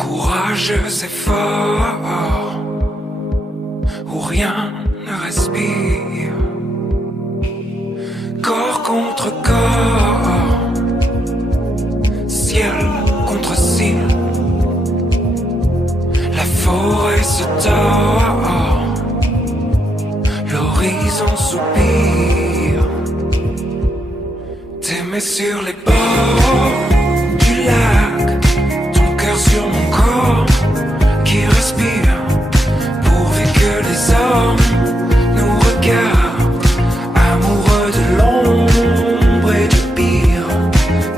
Courageux et fort, où rien ne respire. Corps contre corps, ciel contre ciel. La forêt se tord, l'horizon soupire. T'aimer sur les bords du lac, ton cœur sur mon corps qui respire, pourvu que les hommes nous regardent, amoureux de l'ombre et du pire.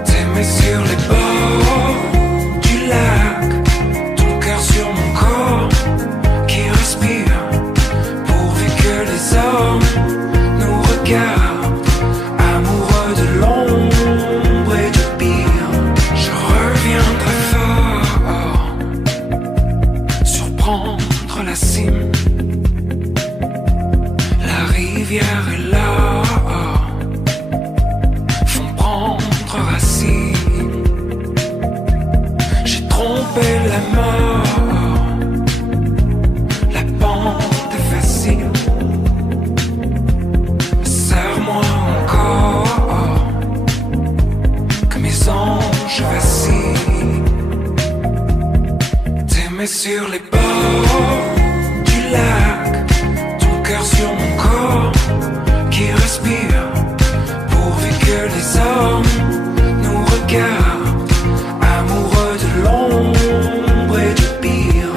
T'aimer sur les bords du lac, ton cœur sur mon corps qui respire, pourvu que les hommes nous regardent, amoureux de l'ombre et du pire. Je reviendrai fort, surprendre la cime. La rivière est là, font prendre racine. J'ai trompé la mort, la pente est facile. Serre-moi encore, que mes anges vacillent. T'aimer sur les bords du lac, ton cœur sur mon corps qui respire, pourvu que les hommes nous regardent, amoureux de l'ombre et du pire.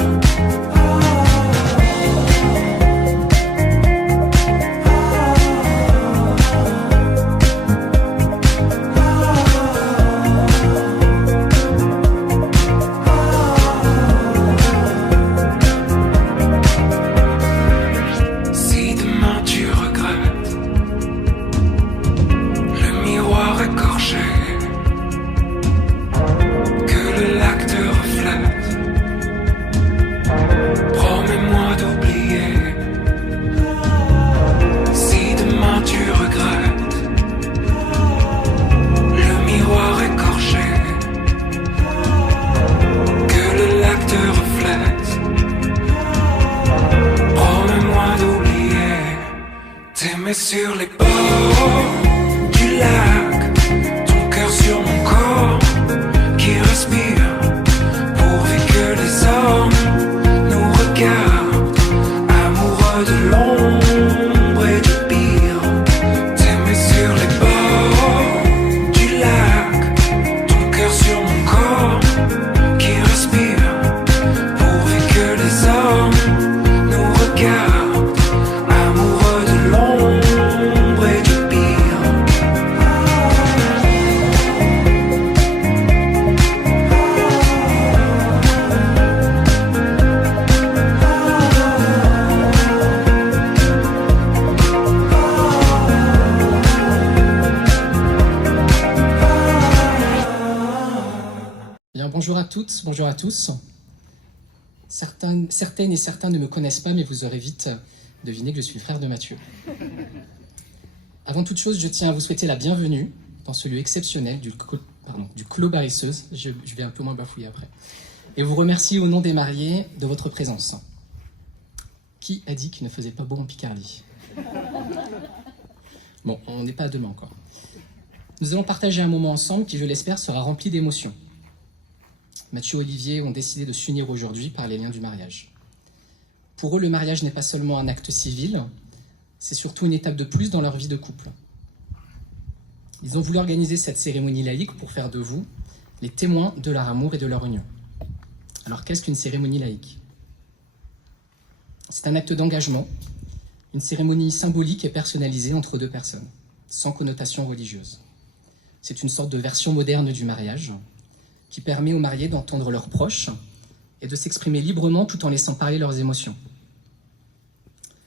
Si demain tu regrettes le miroir écorché, que le lac te reflète, promets-moi d'oublier. Si demain tu regrettes le miroir écorché, que le lac te reflète, promets-moi d'oublier. T'aimer sur les bords du lac, ton cœur sur mon corps qui respire, pourvu que les hommes nous regardent, amoureux de l'ombre et du pire. T'aimer sur les bords du lac, ton cœur sur mon corps qui respire, pourvu que les hommes nous regardent, amoureux de l'ombre et du pire. Bien, bonjour à toutes, bonjour à tous. Certaines et certains ne me connaissent pas, mais vous aurez vite deviné que je suis le frère de Mathieu. Avant toute chose, je tiens à vous souhaiter la bienvenue dans ce lieu exceptionnel du Clos Barisseuse. Je vais un peu moins bafouiller après. Et vous remercie au nom des mariés de votre présence. Qui a dit qu'il ne faisait pas beau en Picardie? Bon, on n'est pas à demain encore. Nous allons partager un moment ensemble qui, je l'espère, sera rempli d'émotions. Mathieu et Olivier ont décidé de s'unir aujourd'hui par les liens du mariage. Pour eux, le mariage n'est pas seulement un acte civil, c'est surtout une étape de plus dans leur vie de couple. Ils ont voulu organiser cette cérémonie laïque pour faire de vous les témoins de leur amour et de leur union. Alors qu'est-ce qu'une cérémonie laïque? C'est un acte d'engagement, une cérémonie symbolique et personnalisée entre deux personnes, sans connotation religieuse. C'est une sorte de version moderne du mariage, qui permet aux mariés d'entendre leurs proches et de s'exprimer librement tout en laissant parler leurs émotions.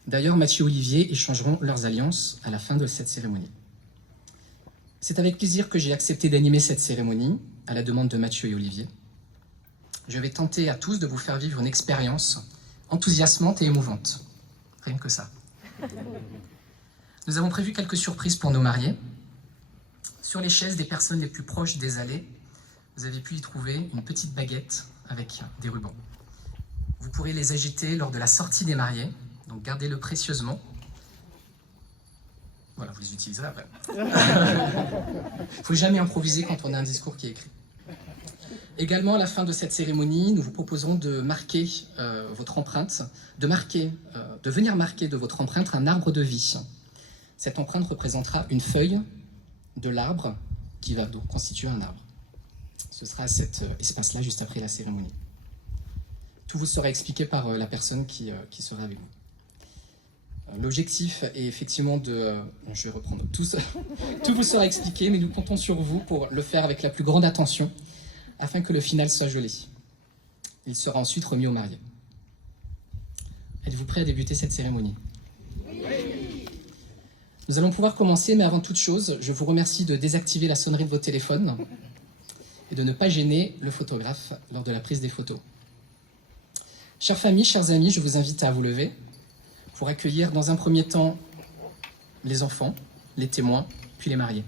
D'ailleurs, Mathieu et Olivier échangeront leurs alliances à la fin de cette cérémonie. C'est avec plaisir que j'ai accepté d'animer cette cérémonie, à la demande de Mathieu et Olivier. Je vais tenter à tous de vous faire vivre une expérience enthousiasmante et émouvante. Rien que ça. Nous avons prévu quelques surprises pour nos mariés. Sur les chaises des personnes les plus proches des allées, vous avez pu y trouver une petite baguette avec des rubans. Vous pourrez les agiter lors de la sortie des mariés, donc gardez-le précieusement. Voilà, vous les utiliserez après. Il ne faut jamais improviser quand on a un discours qui est écrit. Également, à la fin de cette cérémonie, nous vous proposerons de marquer votre empreinte, de venir marquer de votre empreinte un arbre de vie. Cette empreinte représentera une feuille de l'arbre qui va donc constituer un arbre. Ce sera à cet espace-là, juste après la cérémonie. Tout vous sera expliqué par la personne qui sera avec vous. L'objectif est effectivement de... je vais reprendre tout ça. Tout vous sera expliqué, mais nous comptons sur vous pour le faire avec la plus grande attention, afin que le final soit joli. Il sera ensuite remis aux mariés. Êtes-vous prêts à débuter cette cérémonie? Oui. Nous allons pouvoir commencer, mais avant toute chose, je vous remercie de désactiver la sonnerie de vos téléphones et de ne pas gêner le photographe lors de la prise des photos. Chères familles, chers amis, je vous invite à vous lever pour accueillir dans un premier temps les enfants, les témoins, puis les mariés.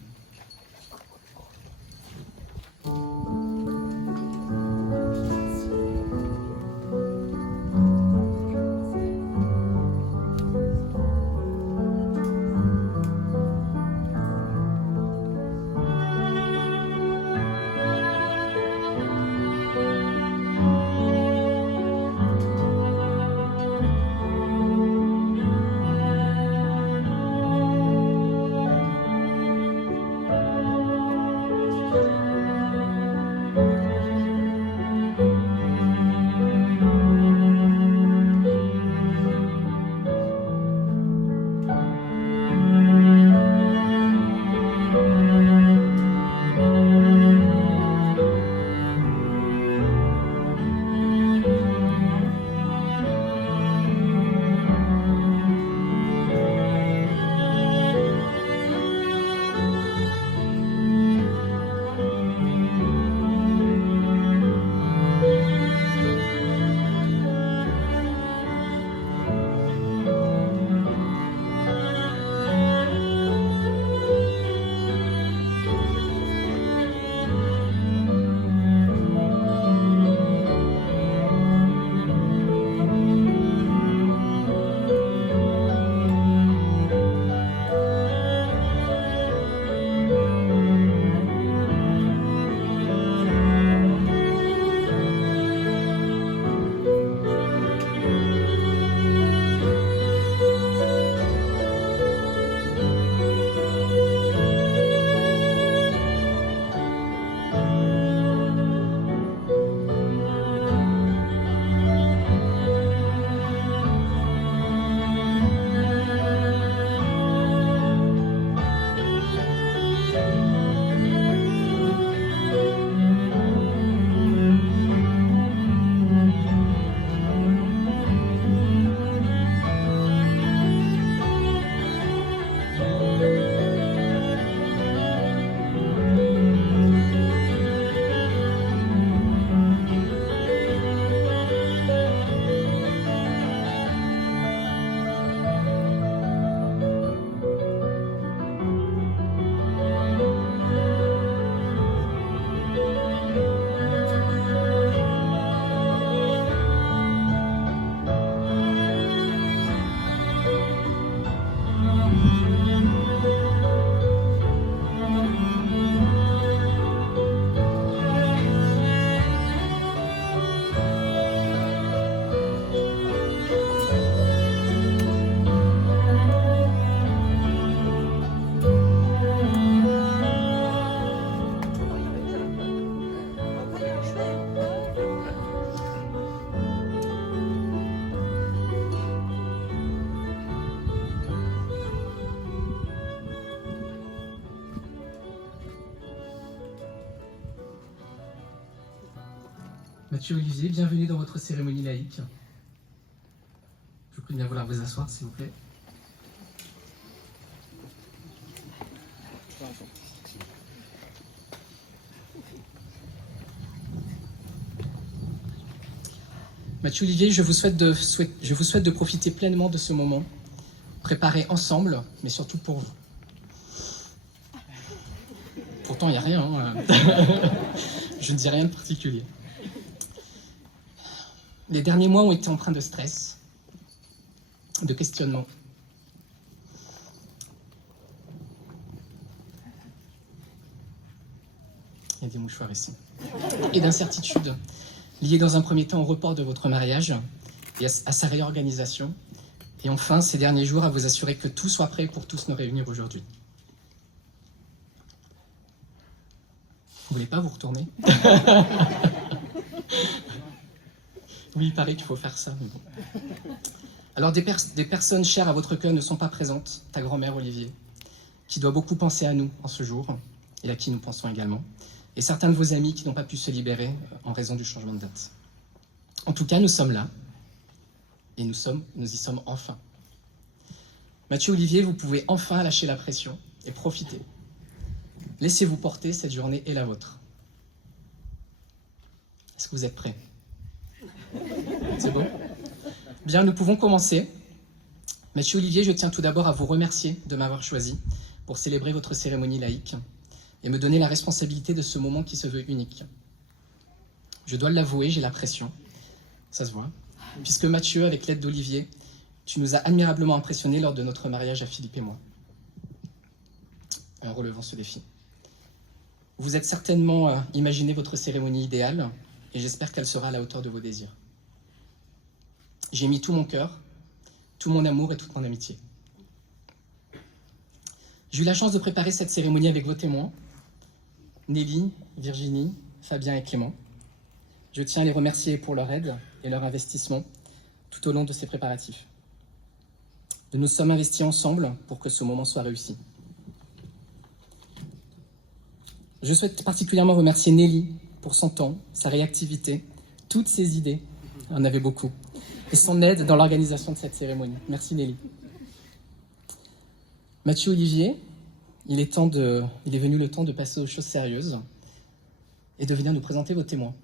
Mathieu Olivier, bienvenue dans votre cérémonie laïque. Je vous prie de bien vouloir vous asseoir, s'il vous plaît. Mathieu Olivier, je vous souhaite de profiter pleinement de ce moment, préparé ensemble, mais surtout pour vous. pourtant, il n'y a rien. Hein. Je ne dis rien de particulier. Les derniers mois ont été empreints de stress, de questionnement. Il y a des mouchoirs ici. Et d'incertitude, liées dans un premier temps au report de votre mariage et à sa réorganisation. Et enfin, ces derniers jours, à vous assurer que tout soit prêt pour tous nous réunir aujourd'hui. Vous voulez pas vous retourner? Oui, il paraît qu'il faut faire ça. Mais bon. Alors, des personnes chères à votre cœur ne sont pas présentes. Ta grand-mère, Olivier, qui doit beaucoup penser à nous en ce jour, et à qui nous pensons également. Et certains de vos amis qui n'ont pas pu se libérer en raison du changement de date. En tout cas, nous sommes là. Et nous y sommes enfin. Mathieu, Olivier, vous pouvez enfin lâcher la pression et profiter. Laissez-vous porter, cette journée est la vôtre. Est-ce que vous êtes prêts? C'est bon? Bien, nous pouvons commencer. Mathieu, Olivier, je tiens tout d'abord à vous remercier de m'avoir choisi pour célébrer votre cérémonie laïque et me donner la responsabilité de ce moment qui se veut unique. Je dois l'avouer, j'ai la pression, ça se voit, puisque Mathieu, avec l'aide d'Olivier, tu nous as admirablement impressionnés lors de notre mariage à Philippe et moi. Relevons ce défi. Vous êtes certainement imaginé votre cérémonie idéale, et j'espère qu'elle sera à la hauteur de vos désirs. J'ai mis tout mon cœur, tout mon amour et toute mon amitié. J'ai eu la chance de préparer cette cérémonie avec vos témoins, Nelly, Virginie, Fabien et Clément. Je tiens à les remercier pour leur aide et leur investissement tout au long de ces préparatifs. Nous nous sommes investis ensemble pour que ce moment soit réussi. Je souhaite particulièrement remercier Nelly pour son temps, sa réactivité, toutes ses idées, il y en avait beaucoup, et son aide dans l'organisation de cette cérémonie. Merci Nelly. Mathieu, Olivier, il est venu le temps de passer aux choses sérieuses et de venir nous présenter vos témoins.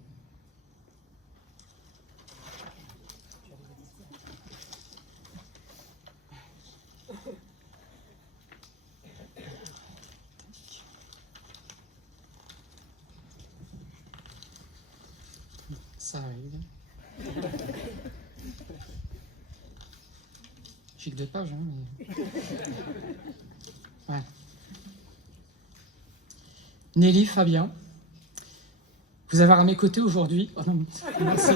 Ça arrive. J'ai que 2 pages, hein, mais... Ouais. Nelly, Fabien, vous avoir à mes côtés aujourd'hui... Oh non, merci.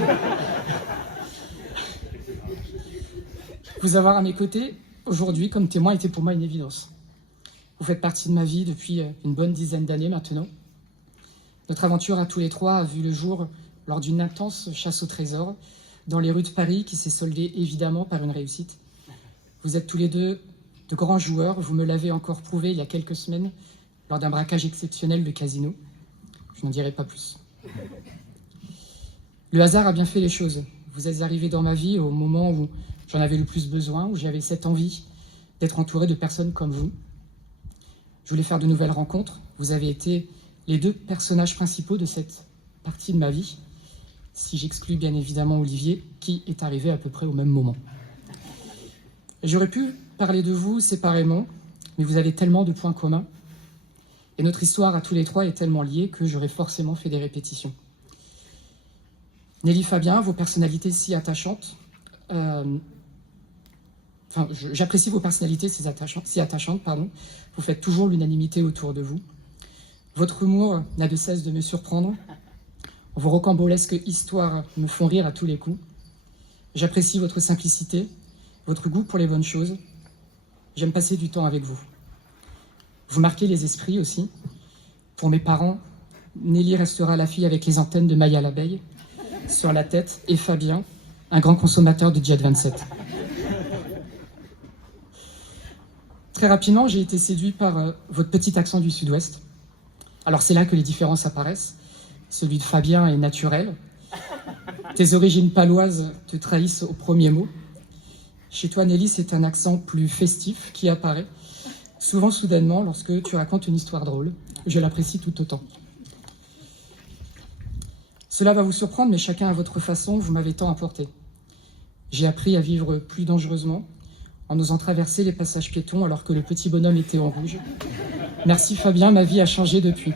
Vous avoir à mes côtés aujourd'hui comme témoin était pour moi une évidence. Vous faites partie de ma vie depuis une bonne dizaine d'années maintenant. Notre aventure à tous les trois a vu le jour lors d'une intense chasse au trésor dans les rues de Paris qui s'est soldée évidemment par une réussite. Vous êtes tous les deux de grands joueurs, vous me l'avez encore prouvé il y a quelques semaines lors d'un braquage exceptionnel de casino. Je n'en dirai pas plus. Le hasard a bien fait les choses. Vous êtes arrivés dans ma vie au moment où j'en avais le plus besoin, où j'avais cette envie d'être entouré de personnes comme vous. Je voulais faire de nouvelles rencontres. Vous avez été les 2 personnages principaux de cette partie de ma vie, si j'exclus bien évidemment Olivier, qui est arrivé à peu près au même moment. J'aurais pu parler de vous séparément, mais vous avez tellement de points communs, et notre histoire à tous les 3 est tellement liée que j'aurais forcément fait des répétitions. Nelly, Fabien, vos personnalités si attachantes, j'apprécie vos personnalités si attachantes, vous faites toujours l'unanimité autour de vous. Votre humour n'a de cesse de me surprendre. Vos rocambolesques histoires me font rire à tous les coups. J'apprécie votre simplicité, votre goût pour les bonnes choses. J'aime passer du temps avec vous. Vous marquez les esprits aussi. Pour mes parents, Nelly restera la fille avec les antennes de Maya l'abeille sur la tête et Fabien, un grand consommateur de Jet 27. Très rapidement, j'ai été séduit par votre petit accent du sud-ouest. Alors c'est là que les différences apparaissent. Celui de Fabien est naturel. Tes origines paloises te trahissent au premier mot. Chez toi, Nelly, c'est un accent plus festif qui apparaît, souvent soudainement lorsque tu racontes une histoire drôle. Je l'apprécie tout autant. Cela va vous surprendre, mais chacun à votre façon, vous m'avez tant apporté. J'ai appris à vivre plus dangereusement, en osant traverser les passages piétons alors que le petit bonhomme était en rouge. Merci Fabien, ma vie a changé depuis.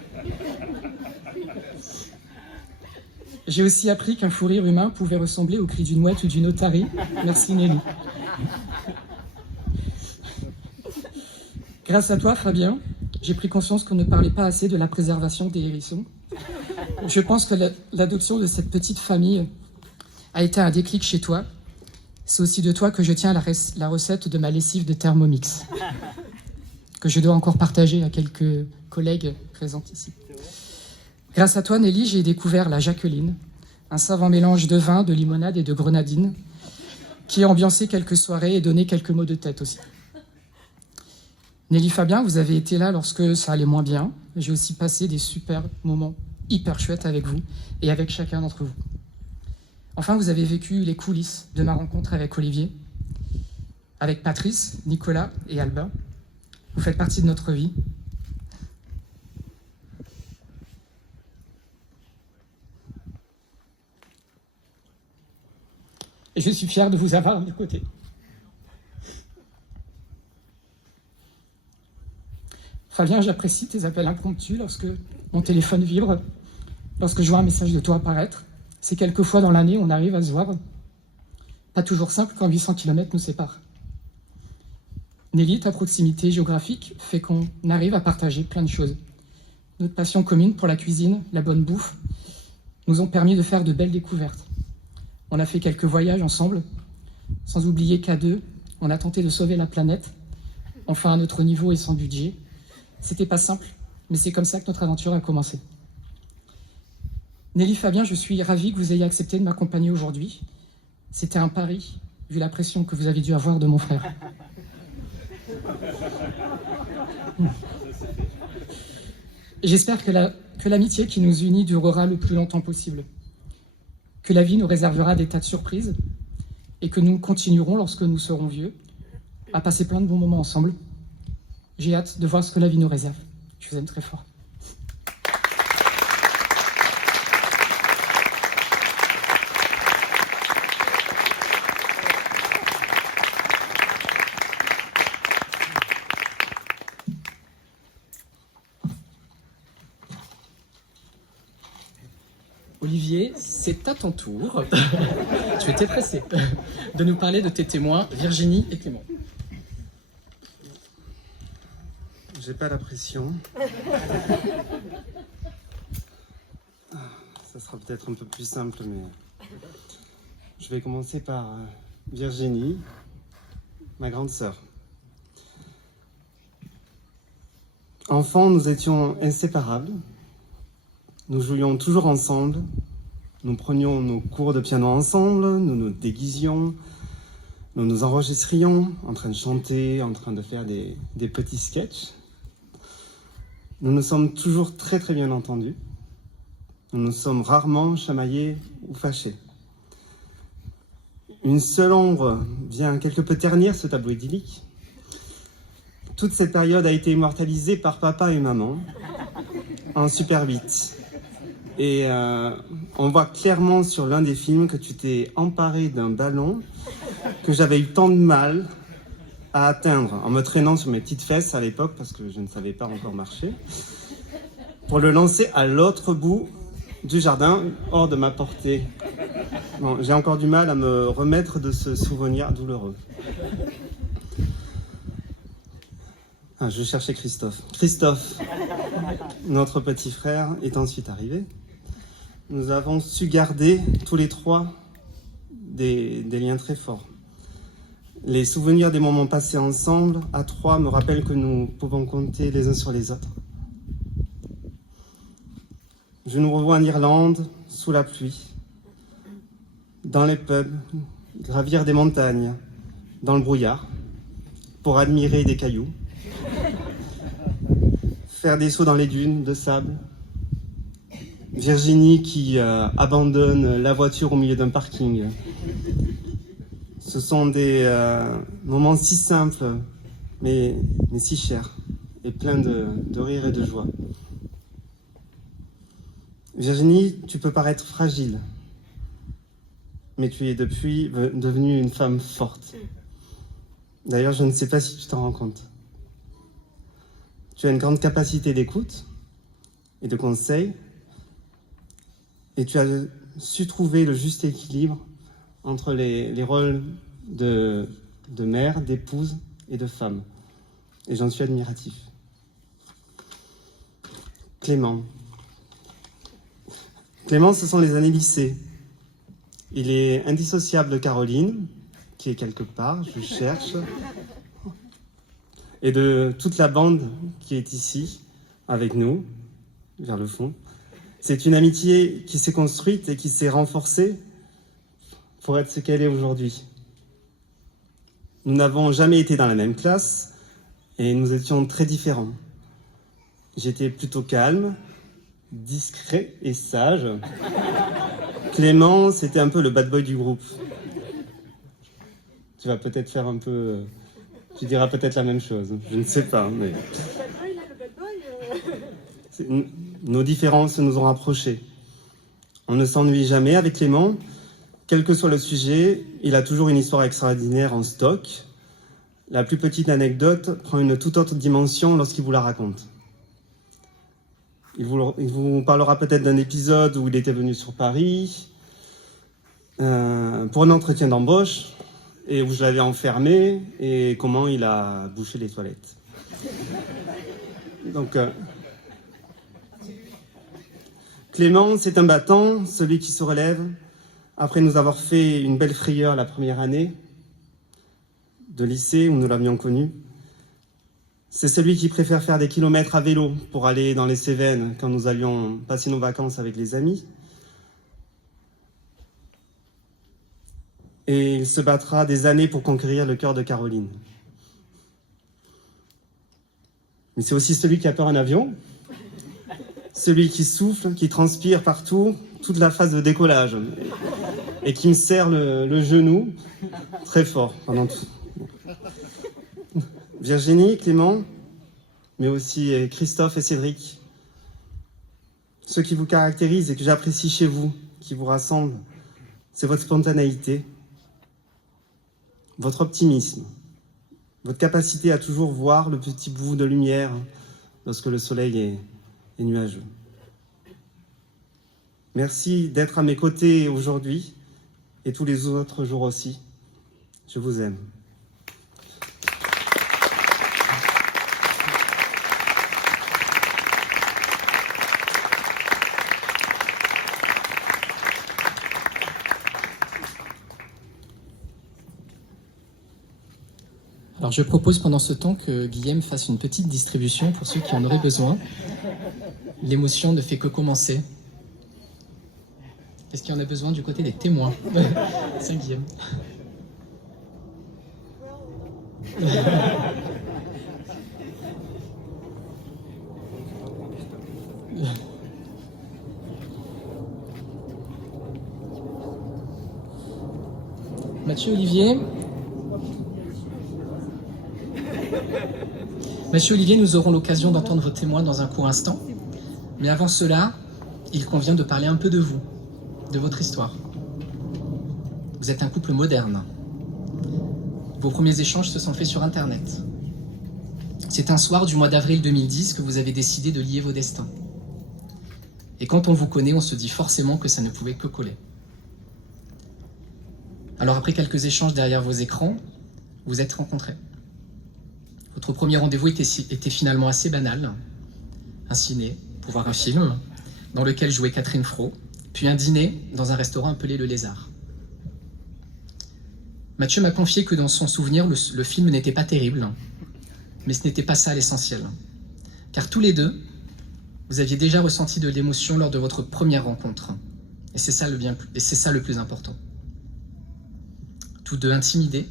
J'ai aussi appris qu'un fou rire humain pouvait ressembler au cri d'une mouette ou d'une otarie. Merci Nelly. Grâce à toi, Fabien, j'ai pris conscience qu'on ne parlait pas assez de la préservation des hérissons. Je pense que l'adoption de cette petite famille a été un déclic chez toi. C'est aussi de toi que je tiens la recette de ma lessive de Thermomix, que je dois encore partager à quelques collègues présents ici. Grâce à toi, Nelly, j'ai découvert la Jacqueline, un savant mélange de vin, de limonade et de grenadine, qui a ambiancé quelques soirées et donné quelques maux de tête aussi. Nelly, Fabien, vous avez été là lorsque ça allait moins bien. J'ai aussi passé des super moments hyper chouettes avec vous et avec chacun d'entre vous. Enfin, vous avez vécu les coulisses de ma rencontre avec Olivier, avec Patrice, Nicolas et Albin. Vous faites partie de notre vie. Et je suis fier de vous avoir de côté. Fabien, j'apprécie tes appels impromptus lorsque mon téléphone vibre, lorsque je vois un message de toi apparaître. C'est quelques fois dans l'année on arrive à se voir. Pas toujours simple quand 800 km nous séparent. Nelly, ta proximité géographique fait qu'on arrive à partager plein de choses. Notre passion commune pour la cuisine, la bonne bouffe, nous ont permis de faire de belles découvertes. On a fait quelques voyages ensemble, sans oublier qu'à deux, on a tenté de sauver la planète, enfin à notre niveau et sans budget. C'était pas simple, mais c'est comme ça que notre aventure a commencé. Nelly, Fabien, je suis ravi que vous ayez accepté de m'accompagner aujourd'hui. C'était un pari, vu la pression que vous avez dû avoir de mon frère. J'espère que l'amitié qui nous unit durera le plus longtemps possible, que la vie nous réservera des tas de surprises et que nous continuerons, lorsque nous serons vieux, à passer plein de bons moments ensemble. J'ai hâte de voir ce que la vie nous réserve. Je vous aime très fort. Olivier, c'est à ton tour. Tu étais pressé de nous parler de tes témoins, Virginie et Clément. J'ai pas la pression. Ça sera peut-être un peu plus simple, mais je vais commencer par Virginie, ma grande sœur. Enfants, nous étions inséparables. Nous jouions toujours ensemble. Nous prenions nos cours de piano ensemble, nous nous déguisions, nous nous enregistrions en train de chanter, en train de faire des petits sketchs. Nous nous sommes toujours très très bien entendus. Nous nous sommes rarement chamaillés ou fâchés. Une seule ombre vient quelque peu ternir ce tableau idyllique. Toute cette période a été immortalisée par papa et maman en Super 8. Et on voit clairement sur l'un des films que tu t'es emparé d'un ballon que j'avais eu tant de mal à atteindre en me traînant sur mes petites fesses à l'époque parce que je ne savais pas encore marcher pour le lancer à l'autre bout du jardin, hors de ma portée. Bon, j'ai encore du mal à me remettre de ce souvenir douloureux. Ah, je cherchais Christophe. Christophe, notre petit frère, est ensuite arrivé. Nous avons su garder tous les trois des liens très forts. Les souvenirs des moments passés ensemble, à trois, me rappellent que nous pouvons compter les uns sur les autres. Je nous revois en Irlande, sous la pluie, dans les pubs, gravir des montagnes, dans le brouillard, pour admirer des cailloux, faire des sauts dans les dunes de sable. Virginie qui abandonne la voiture au milieu d'un parking. Ce sont des moments si simples, mais si chers, et pleins de rire et de joie. Virginie, tu peux paraître fragile, mais tu es depuis devenue une femme forte. D'ailleurs, je ne sais pas si tu t'en rends compte. Tu as une grande capacité d'écoute et de conseil, Et tu as su trouver le juste équilibre entre les rôles de mère, d'épouse et de femme. Et j'en suis admiratif. Clément. Clément, ce sont les années lycée. Il est indissociable de Caroline, qui est quelque part, je cherche, et de toute la bande qui est ici, avec nous, vers le fond. C'est une amitié qui s'est construite et qui s'est renforcée pour être ce qu'elle est aujourd'hui. Nous n'avons jamais été dans la même classe et nous étions très différents. J'étais plutôt calme, discret et sage. Clément, c'était un peu le bad boy du groupe. Tu vas peut-être faire un peu... Tu diras peut-être la même chose, je ne sais pas, mais... Nos différences nous ont rapprochés. On ne s'ennuie jamais avec Clément. Quel que soit le sujet, il a toujours une histoire extraordinaire en stock. La plus petite anecdote prend une toute autre dimension lorsqu'il vous la raconte. Il vous parlera peut-être d'un épisode où il était venu sur Paris pour un entretien d'embauche et où je l'avais enfermé et comment il a bouché les toilettes. Donc, Clément, c'est un battant, celui qui se relève après nous avoir fait une belle frayeur la première année de lycée où nous l'avions connu. C'est celui qui préfère faire des kilomètres à vélo pour aller dans les Cévennes quand nous allions passer nos vacances avec les amis. Et il se battra des années pour conquérir le cœur de Caroline. Mais c'est aussi celui qui a peur en avion, celui qui souffle, qui transpire partout, toute la phase de décollage, et qui me serre le genou très fort pendant tout. Virginie, Clément, mais aussi Christophe et Cédric. Ce qui vous caractérise et que j'apprécie chez vous, qui vous rassemble, c'est votre spontanéité, votre optimisme, votre capacité à toujours voir le petit bout de lumière lorsque le soleil est nuageux. Merci d'être à mes côtés aujourd'hui et tous les autres jours aussi. Je vous aime. Alors je propose pendant ce temps que Guillaume fasse une petite distribution pour ceux qui en auraient besoin. L'émotion ne fait que commencer. Est-ce qu'il y en a besoin du côté des témoins? C'est Guillaume. Mathieu, Olivier. Mathieu, Olivier, nous aurons l'occasion d'entendre vos témoins dans un court instant. Mais avant cela, il convient de parler un peu de vous, de votre histoire. Vous êtes un couple moderne. Vos premiers échanges se sont faits sur Internet. C'est un soir du mois d'avril 2010 que vous avez décidé de lier vos destins. Et quand on vous connaît, on se dit forcément que ça ne pouvait que coller. Alors après quelques échanges derrière vos écrans, vous êtes rencontrés. Votre premier rendez-vous était finalement assez banal. Un ciné pour voir un film dans lequel jouait Catherine Fro, puis un dîner dans un restaurant appelé Le Lézard. Mathieu m'a confié que dans son souvenir, le film n'était pas terrible, mais ce n'était pas ça l'essentiel. Car tous les deux, vous aviez déjà ressenti de l'émotion lors de votre première rencontre. Et c'est ça le plus important. Tous deux intimidés,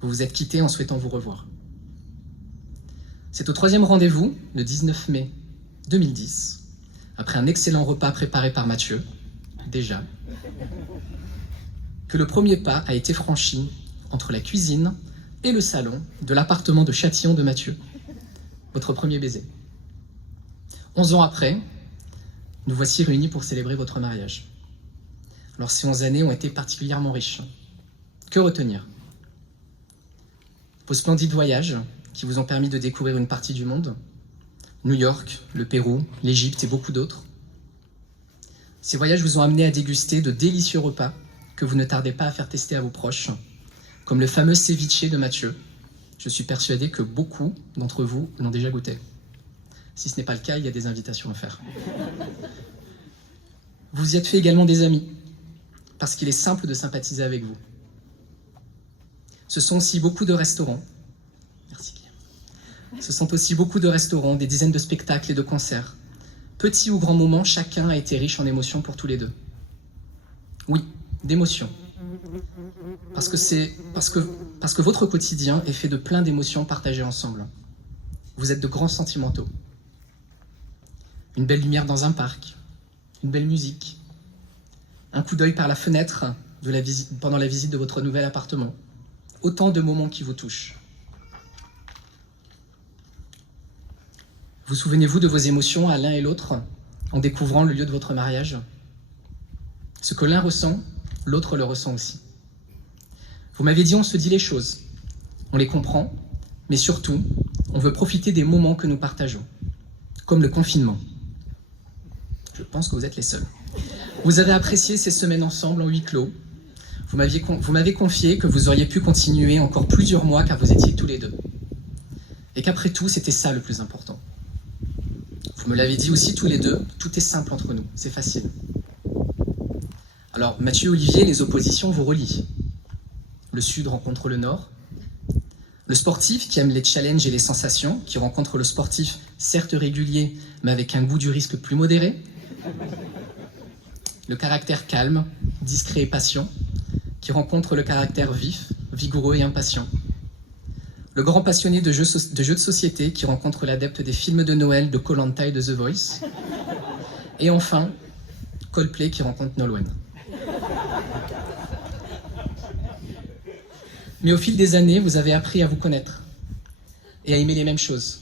vous vous êtes quittés en souhaitant vous revoir. C'est au troisième rendez-vous, le 19 mai 2010, après un excellent repas préparé par Mathieu, déjà, que le premier pas a été franchi entre la cuisine et le salon de l'appartement de Châtillon de Mathieu, votre premier baiser. 11 ans après, nous voici réunis pour célébrer votre mariage. Alors ces 11 années ont été particulièrement riches. Que retenir? Vos splendides voyages qui vous ont permis de découvrir une partie du monde, New York, le Pérou, l'Égypte et beaucoup d'autres. Ces voyages vous ont amené à déguster de délicieux repas que vous ne tardez pas à faire tester à vos proches, comme le fameux ceviche de Mathieu. Je suis persuadé que beaucoup d'entre vous l'ont déjà goûté. Si ce n'est pas le cas, il y a des invitations à faire. Vous y êtes fait également des amis, parce qu'il est simple de sympathiser avec vous. Ce sont aussi beaucoup de restaurants. Merci Guillaume. Ce sont aussi beaucoup de restaurants, des dizaines de spectacles et de concerts. Petits ou grands moments, chacun a été riche en émotions pour tous les deux. Oui, d'émotions. Parce que votre quotidien est fait de plein d'émotions partagées ensemble. Vous êtes de grands sentimentaux. Une belle lumière dans un parc, une belle musique, un coup d'œil par la fenêtre pendant la visite de votre nouvel appartement. Autant de moments qui vous touchent. Vous souvenez-vous de vos émotions à l'un et l'autre en découvrant le lieu de votre mariage? Ce que l'un ressent, l'autre le ressent aussi. Vous m'avez dit on se dit les choses, on les comprend, mais surtout, on veut profiter des moments que nous partageons, comme le confinement. Je pense que vous êtes les seuls. Vous avez apprécié ces semaines ensemble en huis clos. Vous m'avez confié que vous auriez pu continuer encore plusieurs mois car vous étiez tous les deux. Et qu'après tout, c'était ça le plus important. Vous me l'avez dit aussi tous les deux, tout est simple entre nous, c'est facile. Alors, Mathieu et Olivier, les oppositions vous relient. Le Sud rencontre le Nord. Le sportif qui aime les challenges et les sensations, qui rencontre le sportif certes régulier, mais avec un goût du risque plus modéré. Le caractère calme, discret et patient, qui rencontre le caractère vif, vigoureux et impatient. Le grand passionné de jeux de société qui rencontre l'adepte des films de Noël, de Koh-Lanta et de The Voice. Et enfin, Coldplay qui rencontre Nolwenn. Mais au fil des années, vous avez appris à vous connaître et à aimer les mêmes choses.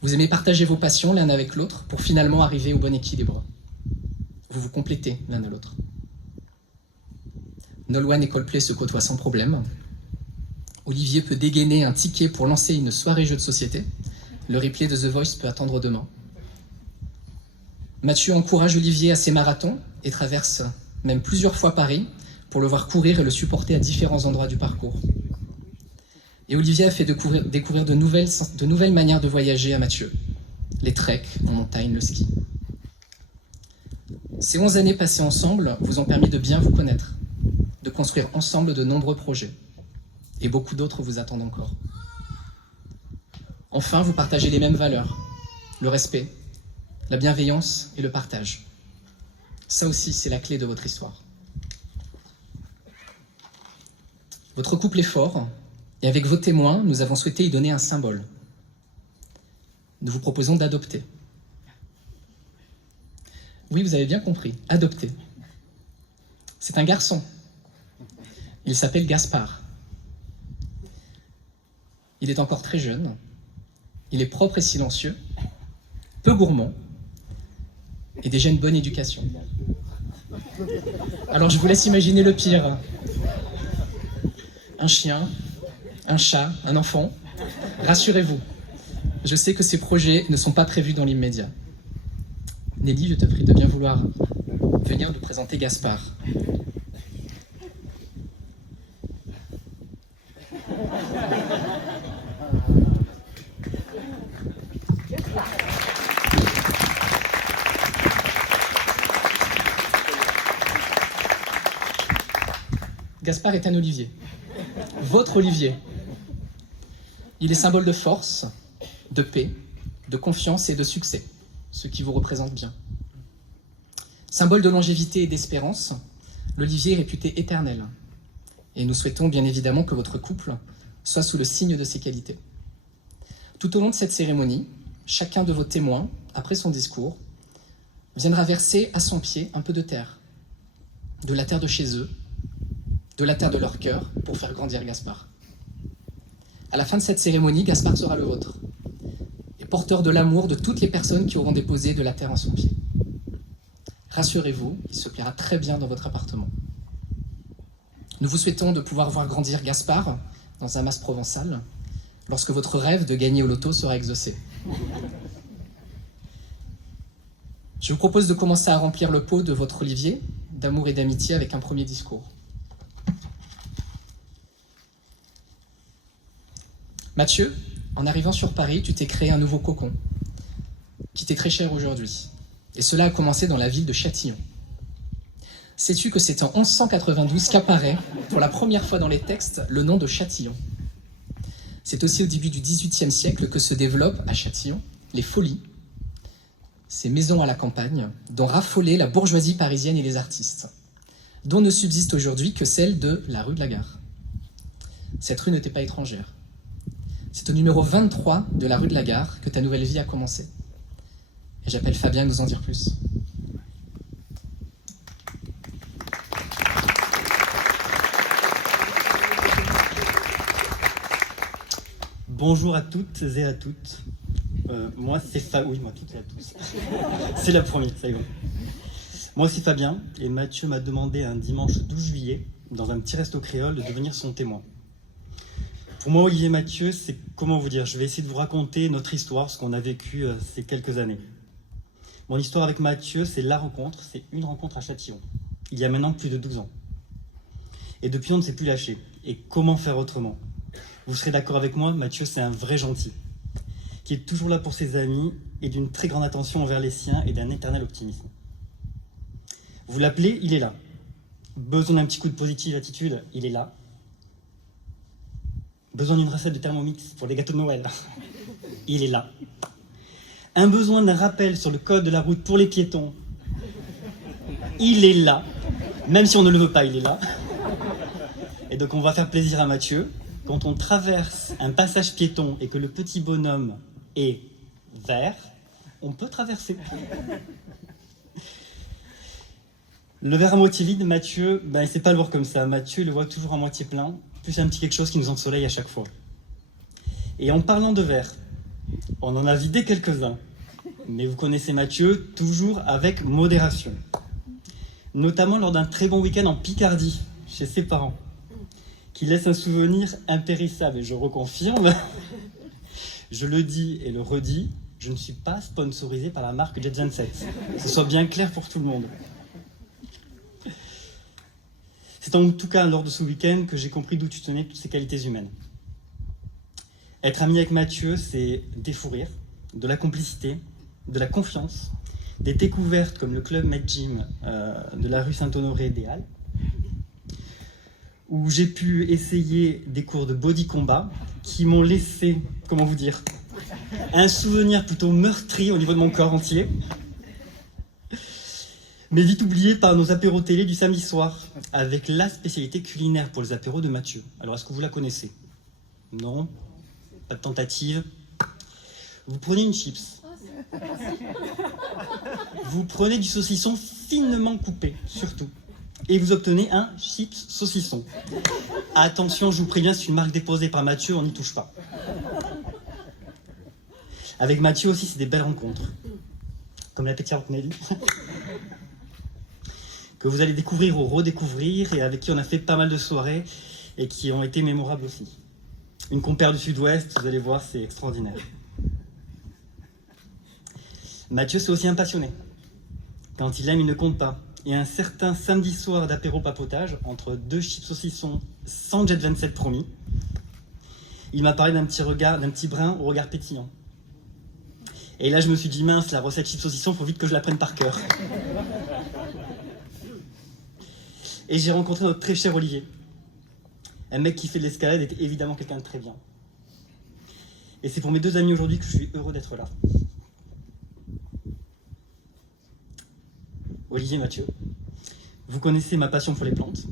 Vous aimez partager vos passions l'un avec l'autre pour finalement arriver au bon équilibre. Vous vous complétez l'un à l'autre. Nolwenn et Coldplay se côtoient sans problème. Olivier peut dégainer un ticket pour lancer une soirée jeu de société. Le replay de The Voice peut attendre demain. Mathieu encourage Olivier à ses marathons et traverse même plusieurs fois Paris pour le voir courir et le supporter à différents endroits du parcours. Et Olivier a fait découvrir de nouvelles manières de voyager à Mathieu. Les treks en montagne, le ski. Ces 11 années passées ensemble vous ont permis de bien vous connaître, de construire ensemble de nombreux projets. Et beaucoup d'autres vous attendent encore. Enfin, vous partagez les mêmes valeurs, le respect, la bienveillance et le partage. Ça aussi, c'est la clé de votre histoire. Votre couple est fort, et avec vos témoins, nous avons souhaité y donner un symbole. Nous vous proposons d'adopter. Oui, vous avez bien compris, adopter. C'est un garçon. Il s'appelle Gaspard. Il est encore très jeune. Il est propre et silencieux, peu gourmand, et déjà une bonne éducation. Alors je vous laisse imaginer le pire. Un chien, un chat, un enfant. Rassurez-vous, je sais que ces projets ne sont pas prévus dans l'immédiat. Nelly, je te prie de bien vouloir venir nous présenter Gaspard. Gaspard est un olivier. Votre olivier. Il est symbole de force, de paix, de confiance et de succès, ce qui vous représente bien. Symbole de longévité et d'espérance, l'olivier est réputé éternel. Et nous souhaitons bien évidemment que votre couple soit sous le signe de ces qualités. Tout au long de cette cérémonie, chacun de vos témoins, après son discours, viendra verser à son pied un peu de la terre de chez eux, de la terre de leur cœur, pour faire grandir Gaspard. À la fin de cette cérémonie, Gaspard sera le vôtre, et porteur de l'amour de toutes les personnes qui auront déposé de la terre à son pied. Rassurez-vous, il se plaira très bien dans votre appartement. Nous vous souhaitons de pouvoir voir grandir Gaspard dans un mas provençal, lorsque votre rêve de gagner au loto sera exaucé. Je vous propose de commencer à remplir le pot de votre olivier d'amour et d'amitié avec un premier discours. Mathieu, en arrivant sur Paris, tu t'es créé un nouveau cocon qui t'est très cher aujourd'hui. Et cela a commencé dans la ville de Châtillon. Sais-tu que c'est en 1192 qu'apparaît, pour la première fois dans les textes, le nom de Châtillon? C'est aussi au début du XVIIIe siècle que se développent à Châtillon les folies, ces maisons à la campagne dont raffolait la bourgeoisie parisienne et les artistes, dont ne subsiste aujourd'hui que celle de la rue de la Gare. Cette rue ne t'est pas étrangère. C'est au numéro 23 de la rue de la Gare que ta nouvelle vie a commencé. Et j'appelle Fabien à nous en dire plus. Bonjour à toutes et à toutes. Moi c'est Fabien. Oui, moi toutes et à tous. C'est la première, ça y va. Moi c'est Fabien et Mathieu m'a demandé un dimanche 12 juillet, dans un petit resto créole, de devenir son témoin. Pour moi, Olivier et Mathieu, c'est comment vous dire, je vais essayer de vous raconter notre histoire, ce qu'on a vécu ces quelques années. Mon histoire avec Mathieu, c'est la rencontre, c'est une rencontre à Châtillon, il y a maintenant plus de 12 ans. Et depuis, on ne s'est plus lâché. Et comment faire autrement? Vous serez d'accord avec moi, Mathieu, c'est un vrai gentil, qui est toujours là pour ses amis et d'une très grande attention envers les siens et d'un éternel optimisme. Vous l'appelez, il est là. Besoin d'un petit coup de positive attitude, il est là. Besoin d'une recette de Thermomix pour les gâteaux de Noël, il est là. Un besoin d'un rappel sur le code de la route pour les piétons, il est là. Même si on ne le veut pas, il est là. Et donc on va faire plaisir à Mathieu. Quand on traverse un passage piéton et que le petit bonhomme est vert, on peut traverser. Le verre à moitié vide, Mathieu, il ne sait pas le voir comme ça. Mathieu, il le voit toujours à moitié plein, plus un petit quelque chose qui nous ensoleille à chaque fois. Et en parlant de verre, on en a vidé quelques-uns. Mais vous connaissez Mathieu, toujours avec modération. Notamment lors d'un très bon week-end en Picardie, chez ses parents, qui laisse un souvenir impérissable. Et je reconfirme, je le dis et le redis, je ne suis pas sponsorisé par la marque Jet 27. Que ce soit bien clair pour tout le monde. C'est en tout cas lors de ce week-end que j'ai compris d'où tu tenais toutes ces qualités humaines. Être ami avec Mathieu, c'est des fous rires, de la complicité, de la confiance, des découvertes comme le club Med Gym de la rue Saint-Honoré des Halles, où j'ai pu essayer des cours de body combat qui m'ont laissé, comment vous dire, un souvenir plutôt meurtri au niveau de mon corps entier, mais vite oublié par nos apéros télé du samedi soir, avec la spécialité culinaire pour les apéros de Mathieu. Alors, est-ce que vous la connaissez? Non? Pas de tentative? Vous prenez une chips. Vous prenez du saucisson finement coupé, surtout. Et vous obtenez un chips saucisson. Attention, je vous préviens, c'est une marque déposée par Mathieu, on n'y touche pas. Avec Mathieu aussi, c'est des belles rencontres. Comme la pétière Nelly. Que vous allez découvrir ou redécouvrir, et avec qui on a fait pas mal de soirées, et qui ont été mémorables aussi. Une compère du Sud-Ouest, vous allez voir, c'est extraordinaire. Mathieu, c'est aussi un passionné. Quand il aime, il ne compte pas. Et un certain samedi soir d'apéro papotage, entre deux chips saucissons sans Jet 27 promis, il m'a parlé d'un petit brin au regard pétillant. Et là, je me suis dit, mince, la recette chips saucisson, faut vite que je la prenne par cœur. Et j'ai rencontré notre très cher Olivier. Un mec qui fait de l'escalade est évidemment quelqu'un de très bien. Et c'est pour mes deux amis aujourd'hui que je suis heureux d'être là. Olivier et Mathieu, vous connaissez ma passion pour les plantes.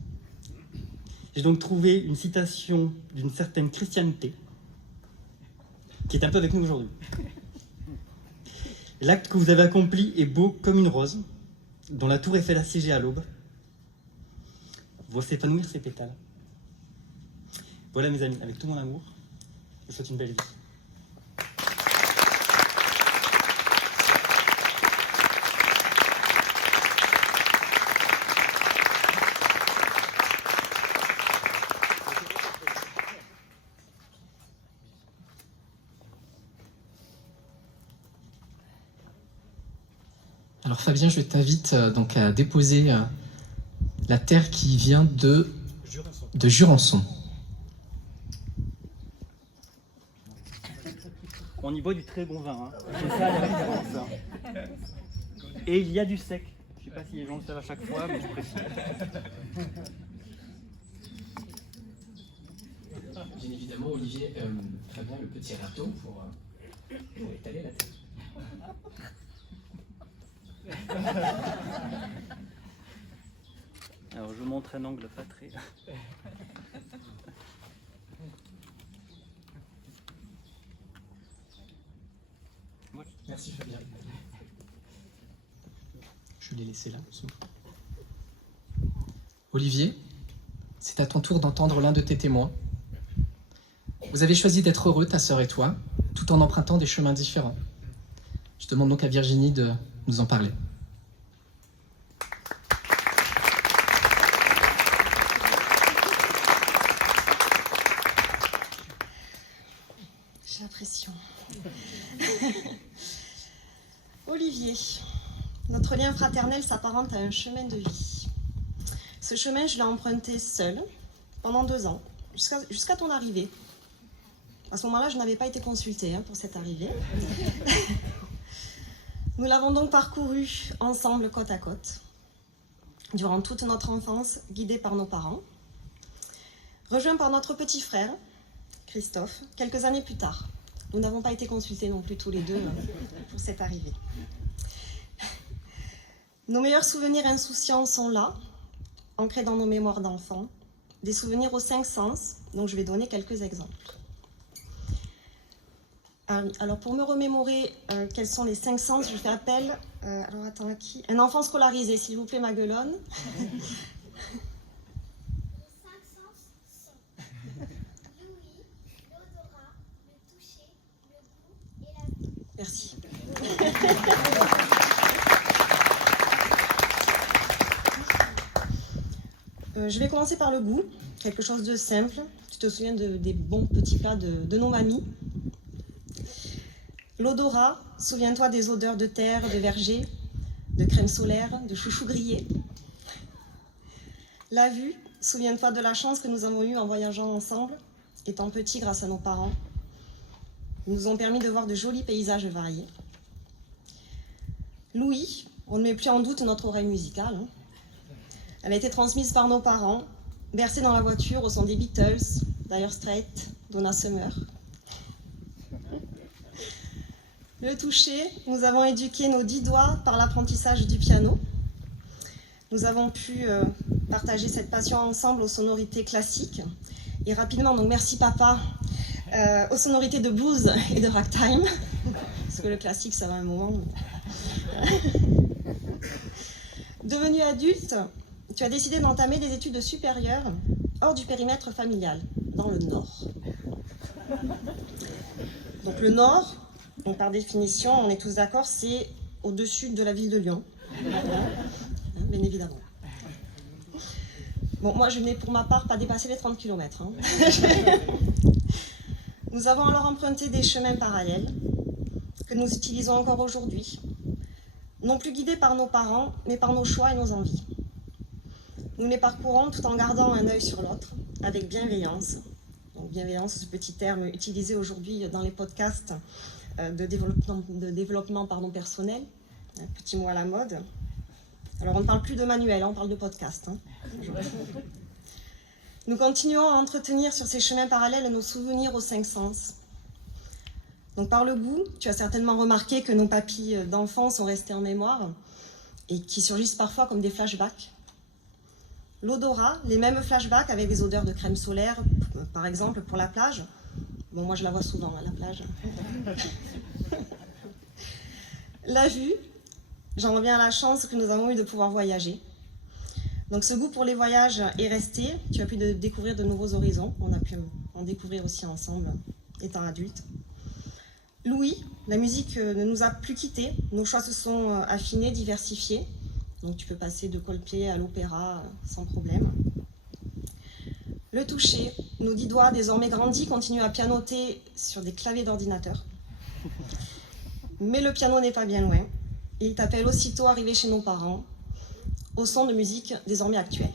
J'ai donc trouvé une citation d'une certaine Christianité qui est un peu avec nous aujourd'hui. L'acte que vous avez accompli est beau comme une rose, dont la tour Eiffel assiégée à l'aube. Voit s'épanouir ses pétales. Voilà mes amis, avec tout mon amour, je vous souhaite une belle vie. Alors Fabien, je t'invite donc à déposer la terre qui vient de Jurançon. On y boit du très bon vin. Hein. C'est ça la référence. Et il y a du sec. Je ne sais pas si les gens le savent à chaque fois, mais je précise. Bien évidemment, Olivier, Fabien, le petit râteau pour étaler la terre. Alors je montre un angle pas très... Merci Fabien. Je l'ai laissé là. Olivier, c'est à ton tour d'entendre l'un de tes témoins. Vous avez choisi d'être heureux, ta sœur et toi, tout en empruntant des chemins différents. Je demande donc à Virginie de nous en parler. J'ai l'impression. Olivier, notre lien fraternel s'apparente à un chemin de vie. Ce chemin, je l'ai emprunté seul pendant 2 ans, jusqu'à ton arrivée. À ce moment-là, je n'avais pas été consultée pour cette arrivée. Nous l'avons donc parcouru ensemble, côte à côte, durant toute notre enfance, guidés par nos parents, rejoints par notre petit frère, Christophe, quelques années plus tard. Nous n'avons pas été consultés non plus tous les deux pour cette arrivée. Nos meilleurs souvenirs insouciants sont là, ancrés dans nos mémoires d'enfants, des souvenirs aux 5 sens, dont je vais donner quelques exemples. Alors pour me remémorer quels sont les 5 sens, je fais appel, alors attends, à qui ? Un enfant scolarisé, s'il vous plaît, Maguelonne. Merci. Je vais commencer par le goût, quelque chose de simple. Tu te souviens des bons petits plats de nos mamies. L'odorat, souviens-toi des odeurs de terre, de verger, de crème solaire, de chouchou grillé. La vue, souviens-toi de la chance que nous avons eue en voyageant ensemble, étant petits grâce à nos parents. Ils nous ont permis de voir de jolis paysages variés. L'ouïe, on ne met plus en doute notre oreille musicale. Elle a été transmise par nos parents, bercée dans la voiture au son des Beatles, Dire Straits, Donna Summer. Le toucher, nous avons éduqué nos 10 doigts par l'apprentissage du piano. Nous avons pu partager cette passion ensemble aux sonorités classiques. Et rapidement, donc merci papa, aux sonorités de blues et de ragtime. Parce que le classique, ça va un moment. Devenu adulte, tu as décidé d'entamer des études supérieures hors du périmètre familial, dans le Nord. Donc le Nord, donc par définition, on est tous d'accord, c'est au-dessus de la ville de Lyon, bien évidemment. Bon, moi, je n'ai pour ma part pas dépassé les 30 km. Nous avons alors emprunté des chemins parallèles que nous utilisons encore aujourd'hui, non plus guidés par nos parents, mais par nos choix et nos envies. Nous les parcourons tout en gardant un œil sur l'autre, avec bienveillance. Donc, bienveillance, ce petit terme utilisé aujourd'hui dans les podcasts de développement personnel, un petit mot à la mode. Alors on ne parle plus de manuel, on parle de podcast. Nous continuons à entretenir sur ces chemins parallèles nos souvenirs aux 5 sens. Donc par le goût, tu as certainement remarqué que nos papilles d'enfants sont restées en mémoire et qui surgissent parfois comme des flashbacks. L'odorat, les mêmes flashbacks avec des odeurs de crème solaire, par exemple pour la plage. Bon, moi je la vois souvent à la plage. La vue, j'en reviens à la chance que nous avons eue de pouvoir voyager. Donc ce goût pour les voyages est resté, tu as pu découvrir de nouveaux horizons, on a pu en découvrir aussi ensemble étant adultes. L'ouïe, la musique ne nous a plus quittés, nos choix se sont affinés, diversifiés, donc tu peux passer de Coldplay à l'opéra sans problème. Le toucher, nos 10 doigts désormais grandis continuent à pianoter sur des claviers d'ordinateur. Mais le piano n'est pas bien loin. Il t'appelle aussitôt arrivé chez nos parents, au son de musique désormais actuelle.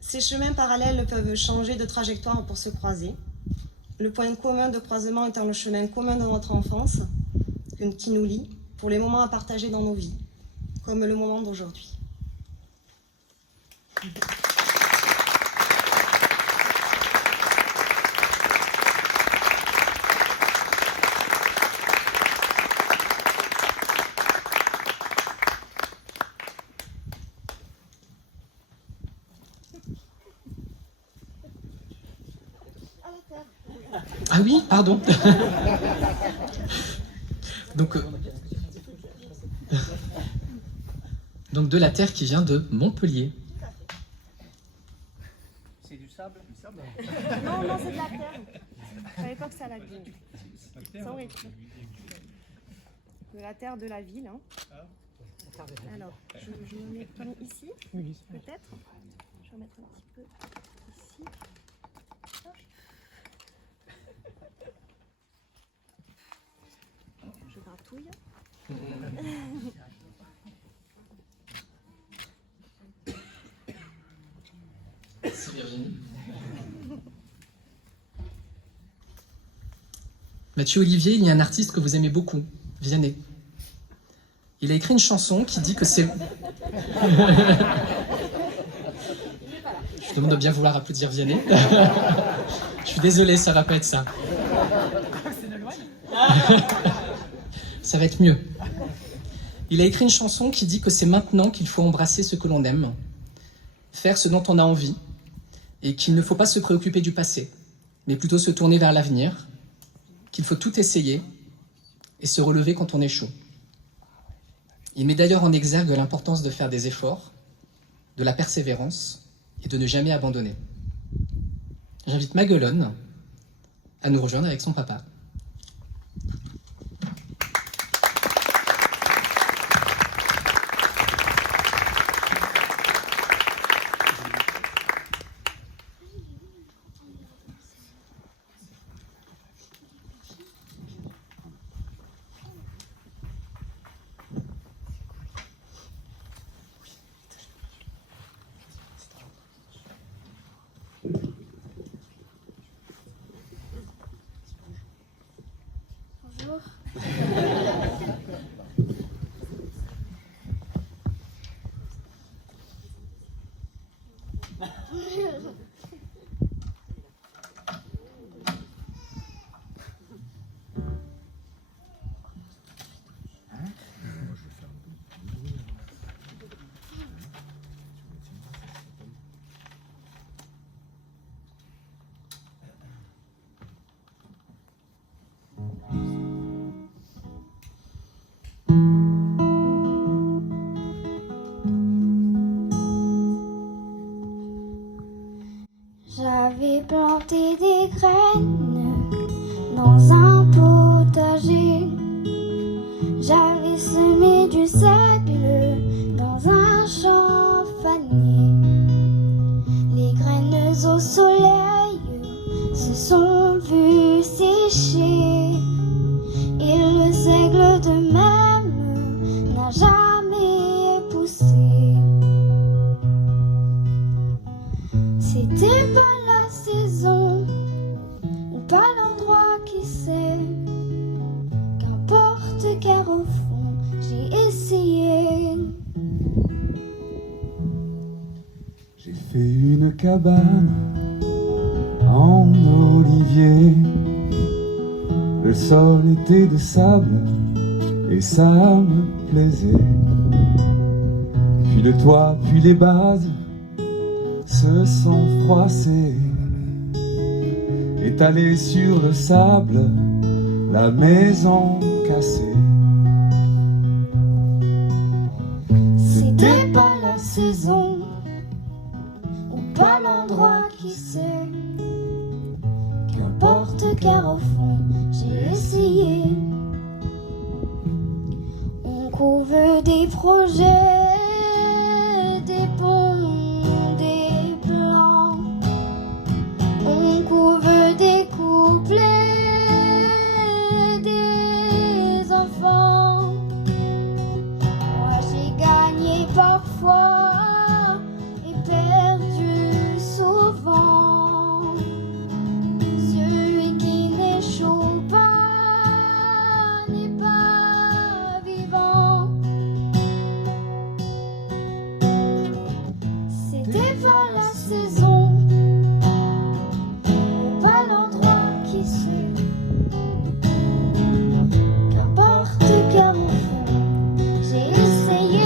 Ces chemins parallèles peuvent changer de trajectoire pour se croiser. Le point commun de croisement étant le chemin commun de notre enfance, qui nous lie pour les moments à partager dans nos vies, comme le moment d'aujourd'hui. Ah oui, pardon. Donc de la terre qui vient de Montpellier. C'est du sable? Non, non, c'est de la terre. Je savais pas que ça la ville. Ça aurait été. De la terre de la ville. Hein. Alors, je me mets ici, peut-être. Je vais mettre un petit peu ici. Hop. Je gratouille. Merci Virginie. Mathieu Olivier, il y a un artiste que vous aimez beaucoup, Vianney. Il a écrit une chanson qui dit que c'est... Je demande de bien vouloir applaudir Vianney. Je suis désolé, ça va pas être ça. Ça va être mieux. Il a écrit une chanson qui dit que c'est maintenant qu'il faut embrasser ce que l'on aime, faire ce dont on a envie, et qu'il ne faut pas se préoccuper du passé, mais plutôt se tourner vers l'avenir, qu'il faut tout essayer et se relever quand on échoue. Il met d'ailleurs en exergue l'importance de faire des efforts, de la persévérance et de ne jamais abandonner. J'invite Maguelone à nous rejoindre avec son papa. Bonjour. J'avais planté des graines dans un potager. J'avais semé du sable dans un champ fané. Les graines au soleil se sont vues sécher. Et le seigle de même n'a jamais poussé. C'était pas la saison, ou pas l'endroit, qui sait. Qu'importe car au fond, j'ai essayé. J'ai fait une cabane en olivier. Le sol était de sable et ça me plaisait. Puis le toit, puis les bases se sont froissés. Étalée sur le sable, la maison cassée. C'était pas la saison, ou pas l'endroit, qui sait. Qu'importe car au fond, j'ai essayé. On couve des projets, des ponts, des plans. On couve des couplets, des enfants. fois est perdu souvent. Celui qui n'échoue pas n'est pas vivant. C'était pas la saison, pas l'endroit qui sait. Qu'importe car au fond j'ai essayé.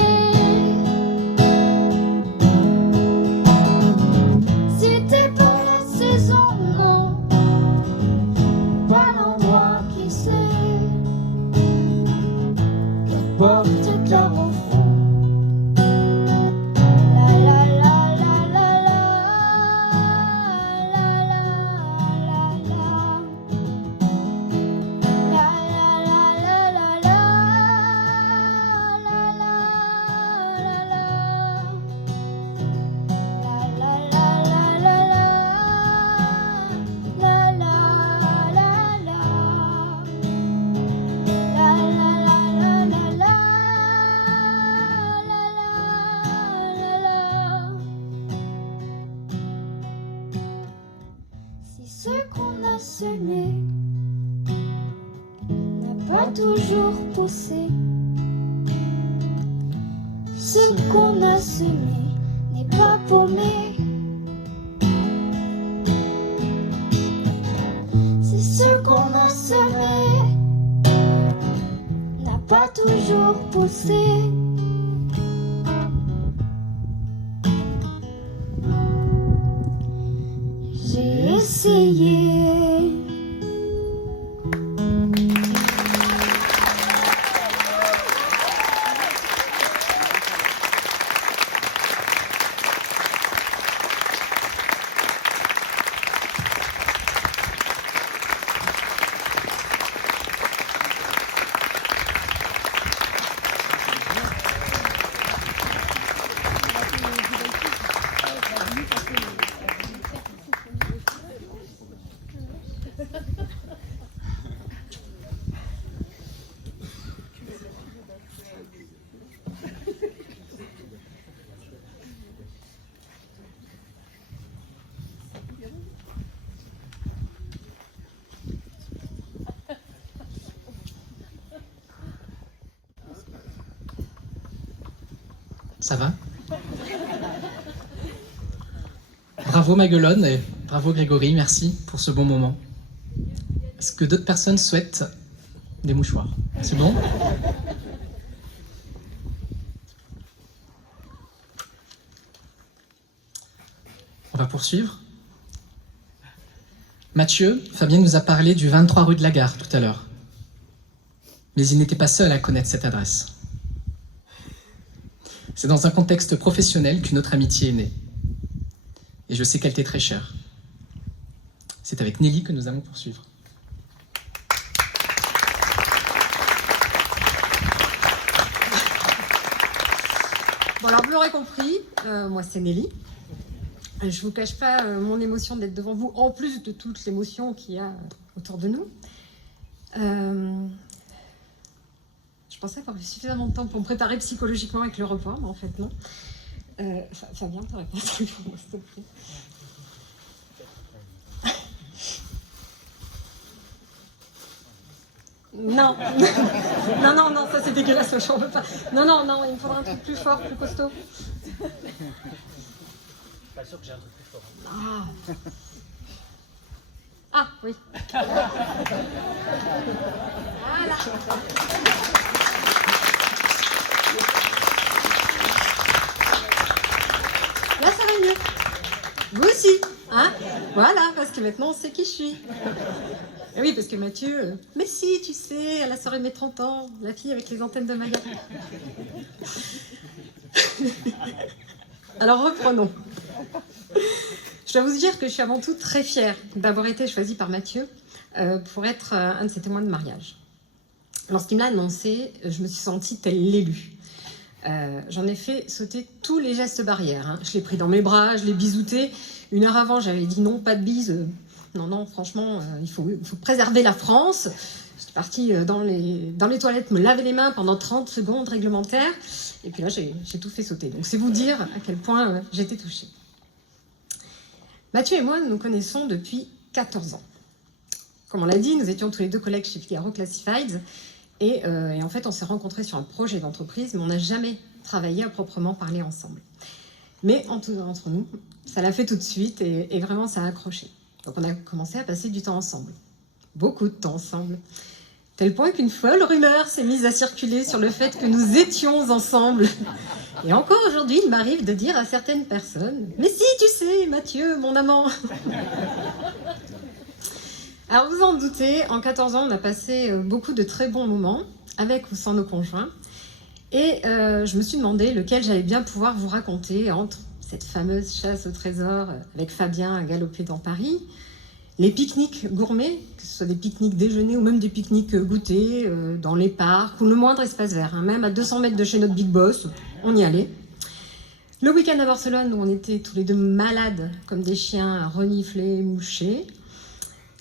C'était pas la saison, non, pas l'endroit qui sait. Qu'importe car au fond. Si ce qu'on a semé n'a pas toujours poussé, ce qu'on a semé n'est pas paumé. Si ce qu'on a semé n'a pas toujours poussé, j'ai essayé. Ça va? Bravo Maguelone et bravo Grégory, merci pour ce bon moment. Est-ce que d'autres personnes souhaitent des mouchoirs? C'est bon? On va poursuivre. Mathieu, Fabien nous a parlé du 23 rue de la Gare tout à l'heure. Mais il n'était pas seul à connaître cette adresse. C'est dans un contexte professionnel qu'une autre amitié est née. Et je sais qu'elle t'est très chère. C'est avec Nelly que nous allons poursuivre. Bon alors vous l'aurez compris, moi c'est Nelly. Je vous cache pas mon émotion d'être devant vous, en plus de toute l'émotion qu'il y a autour de nous. Je pensais avoir eu suffisamment de temps pour me préparer psychologiquement avec le repas, mais en fait non. Fabien, t'aurais pas un truc pour moi, s'il te plaît. Non, non, ça c'est dégueulasse, j'en veux pas. Non, il me faudra un truc plus fort, plus costaud. Pas sûr que j'ai un truc plus fort. Ah, oui. Voilà. Là, ça va mieux. Vous aussi, hein? Voilà, parce que maintenant, on sait qui je suis. Et oui, parce que Mathieu... Mais si, tu sais, à la soirée de mes 30 ans, la fille avec les antennes de Maya. Alors, reprenons. Je dois vous dire que je suis avant tout très fière d'avoir été choisie par Mathieu pour être un de ses témoins de mariage. Lorsqu'il me l'a annoncé, je me suis sentie telle l'élu. J'en ai fait sauter tous les gestes barrières. Hein. Je l'ai pris dans mes bras, je l'ai bisouté. 1 heure avant, j'avais dit non, pas de bise. Non, franchement, il faut préserver la France. J'étais partie dans les toilettes me laver les mains pendant 30 secondes réglementaires. Et puis là, j'ai tout fait sauter. Donc c'est vous dire à quel point j'étais touchée. Mathieu et moi, nous connaissons depuis 14 ans. Comme on l'a dit, nous étions tous les deux collègues chez Figaro Classifieds. Et en fait, on s'est rencontrés sur un projet d'entreprise, mais on n'a jamais travaillé à proprement parler ensemble. Mais entre nous, ça l'a fait tout de suite et vraiment, ça a accroché. Donc on a commencé à passer du temps ensemble. Beaucoup de temps ensemble. Tel point qu'une folle rumeur s'est mise à circuler sur le fait que nous étions ensemble. Et encore aujourd'hui, il m'arrive de dire à certaines personnes « Mais si, tu sais, Mathieu, mon amant !» Alors vous en doutez, en 14 ans, on a passé beaucoup de très bons moments, avec ou sans nos conjoints. Et je me suis demandé lequel j'allais bien pouvoir vous raconter entre cette fameuse chasse au trésor avec Fabien à galoper dans Paris, les pique-niques gourmets, que ce soit des pique-niques déjeuners ou même des pique-niques goûters dans les parcs ou le moindre espace vert, hein, même à 200 mètres de chez notre Big Boss, on y allait. Le week-end à Barcelone où on était tous les deux malades comme des chiens à renifler, moucher.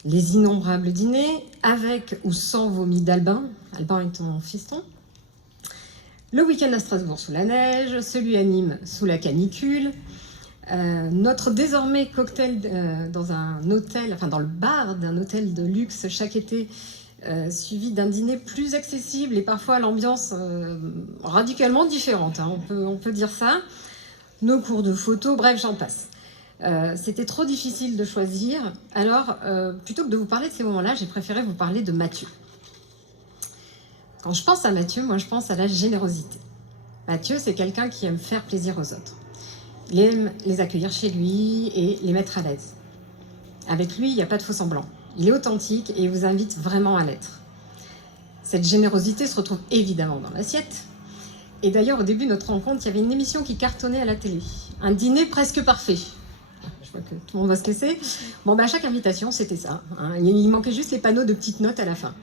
Les innombrables dîners avec ou sans vomi d'Albin, Albin est ton fiston. Le week-end à Strasbourg sous la neige, celui à Nîmes sous la canicule. Notre désormais cocktail dans un hôtel, enfin dans le bar d'un hôtel de luxe chaque été, suivi d'un dîner plus accessible et parfois à l'ambiance radicalement différente, hein, on peut dire ça. Nos cours de photo, bref, j'en passe. C'était trop difficile de choisir, alors plutôt que de vous parler de ces moments-là, j'ai préféré vous parler de Mathieu. Quand je pense à Mathieu, moi je pense à la générosité. Mathieu, c'est quelqu'un qui aime faire plaisir aux autres. Il aime les accueillir chez lui et les mettre à l'aise. Avec lui, il n'y a pas de faux semblant. Il est authentique et il vous invite vraiment à l'être. Cette générosité se retrouve évidemment dans l'assiette. Et d'ailleurs, au début de notre rencontre, il y avait une émission qui cartonnait à la télé. Un dîner presque parfait. Je vois que tout le monde va se laisser. Bon, à chaque invitation, c'était ça. Hein. Il manquait juste les panneaux de petites notes à la fin.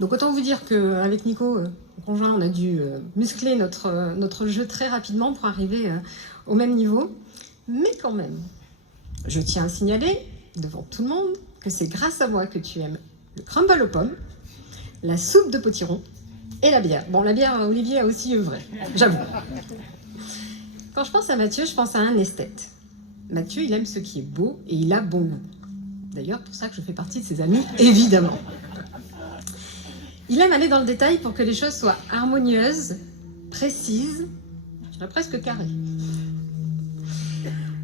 Donc autant vous dire qu'avec Nico, mon conjoint, on a dû muscler notre jeu très rapidement pour arriver au même niveau. Mais quand même, je tiens à signaler devant tout le monde que c'est grâce à moi que tu aimes le crumble aux pommes, la soupe de potiron et la bière. Bon, la bière, Olivier a aussi œuvré, j'avoue. Quand je pense à Mathieu, je pense à un esthète. Mathieu, il aime ce qui est beau et il a bon goût. D'ailleurs, pour ça que je fais partie de ses amis, évidemment. Il aime aller dans le détail pour que les choses soient harmonieuses, précises, je dirais presque carrées.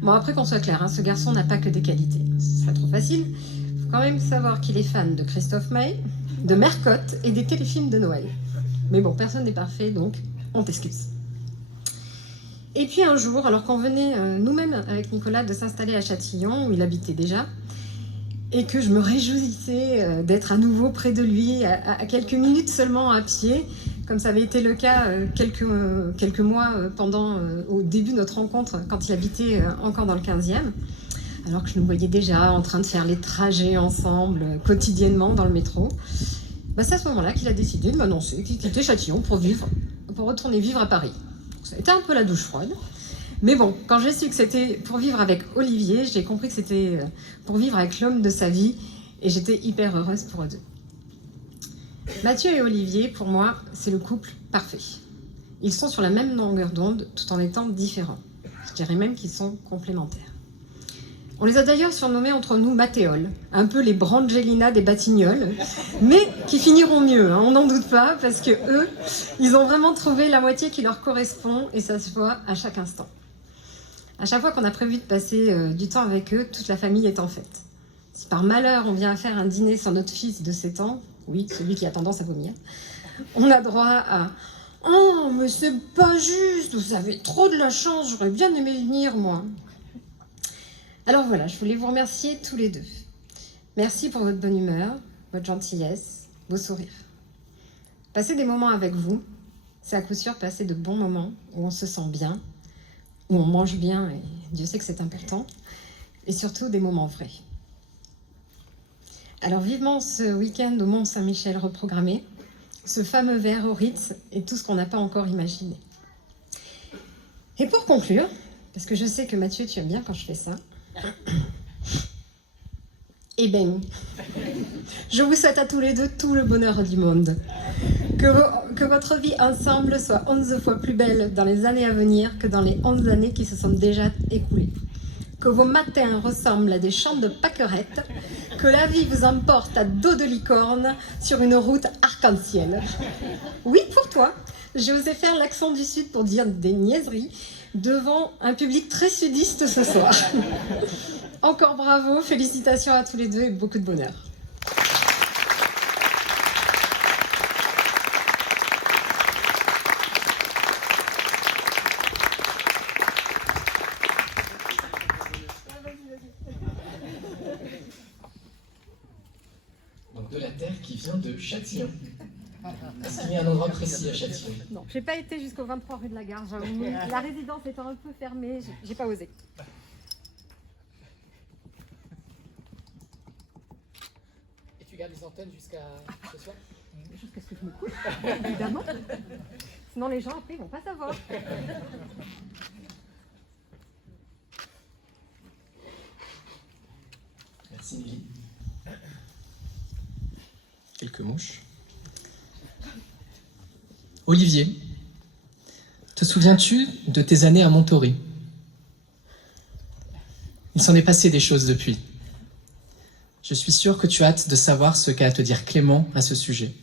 Bon, après qu'on soit clair, hein, ce garçon n'a pas que des qualités. Ce serait trop facile. Il faut quand même savoir qu'il est fan de Christophe Maé, de Mercotte et des téléfilms de Noël. Mais bon, personne n'est parfait, donc on t'excuse. Et puis un jour, alors qu'on venait nous-mêmes avec Nicolas de s'installer à Châtillon, où il habitait déjà, et que je me réjouissais d'être à nouveau près de lui, à quelques minutes seulement à pied, comme ça avait été le cas quelques mois au début de notre rencontre, quand il habitait encore dans le 15e, alors que je nous voyais déjà en train de faire les trajets ensemble, quotidiennement dans le métro. C'est à ce moment-là qu'il a décidé de m'annoncer qu'il quittait Châtillon pour retourner vivre à Paris. Donc, ça a été un peu la douche froide. Mais bon, quand j'ai su que c'était pour vivre avec Olivier, j'ai compris que c'était pour vivre avec l'homme de sa vie et j'étais hyper heureuse pour eux deux. Mathieu et Olivier, pour moi, c'est le couple parfait. Ils sont sur la même longueur d'onde tout en étant différents. Je dirais même qu'ils sont complémentaires. On les a d'ailleurs surnommés entre nous Mathéoles, un peu les Brangelina des Batignolles, mais qui finiront mieux, hein, on n'en doute pas, parce que eux, ils ont vraiment trouvé la moitié qui leur correspond et ça se voit à chaque instant. À chaque fois qu'on a prévu de passer du temps avec eux, toute la famille est en fête. Si par malheur on vient faire un dîner sans notre fils de 7 ans, oui, celui qui a tendance à vomir, on a droit à « Oh, mais c'est pas juste, vous avez trop de la chance, j'aurais bien aimé venir, moi ». Alors voilà, je voulais vous remercier tous les deux. Merci pour votre bonne humeur, votre gentillesse, vos sourires. Passer des moments avec vous, c'est à coup sûr passer de bons moments où on se sent bien, où on mange bien, et Dieu sait que c'est important, et surtout des moments vrais. Alors vivement ce week-end au Mont-Saint-Michel reprogrammé, ce fameux verre au Ritz et tout ce qu'on n'a pas encore imaginé. Et pour conclure, parce que je sais que Mathieu, tu aimes bien quand je fais ça, eh ben, je vous souhaite à tous les deux tout le bonheur du monde. Que votre vie ensemble soit 11 fois plus belle dans les années à venir que dans les 11 années qui se sont déjà écoulées. Que vos matins ressemblent à des champs de pâquerettes, que la vie vous emporte à dos de licorne sur une route arc-en-ciel. Oui, pour toi, j'ai osé faire l'accent du Sud pour dire des niaiseries devant un public très sudiste ce soir. Encore bravo, félicitations à tous les deux et beaucoup de bonheur. Donc de la terre qui vient de Châtillon. Est-ce qu'il y a un endroit précis à Châtillon? Non, j'ai pas été jusqu'au 23 rue de la Gare, j'avoue. La résidence étant un peu fermée, j'ai pas osé. Et tu gardes les antennes jusqu'à ce soir? Jusqu'à ce que je me couche, évidemment. Sinon les gens après ils vont pas savoir. Merci Nelly. Quelques mouches. Olivier, te souviens-tu de tes années à Montory? Il s'en est passé des choses depuis. Je suis sûr que tu as hâte de savoir ce qu'a à te dire Clément à ce sujet.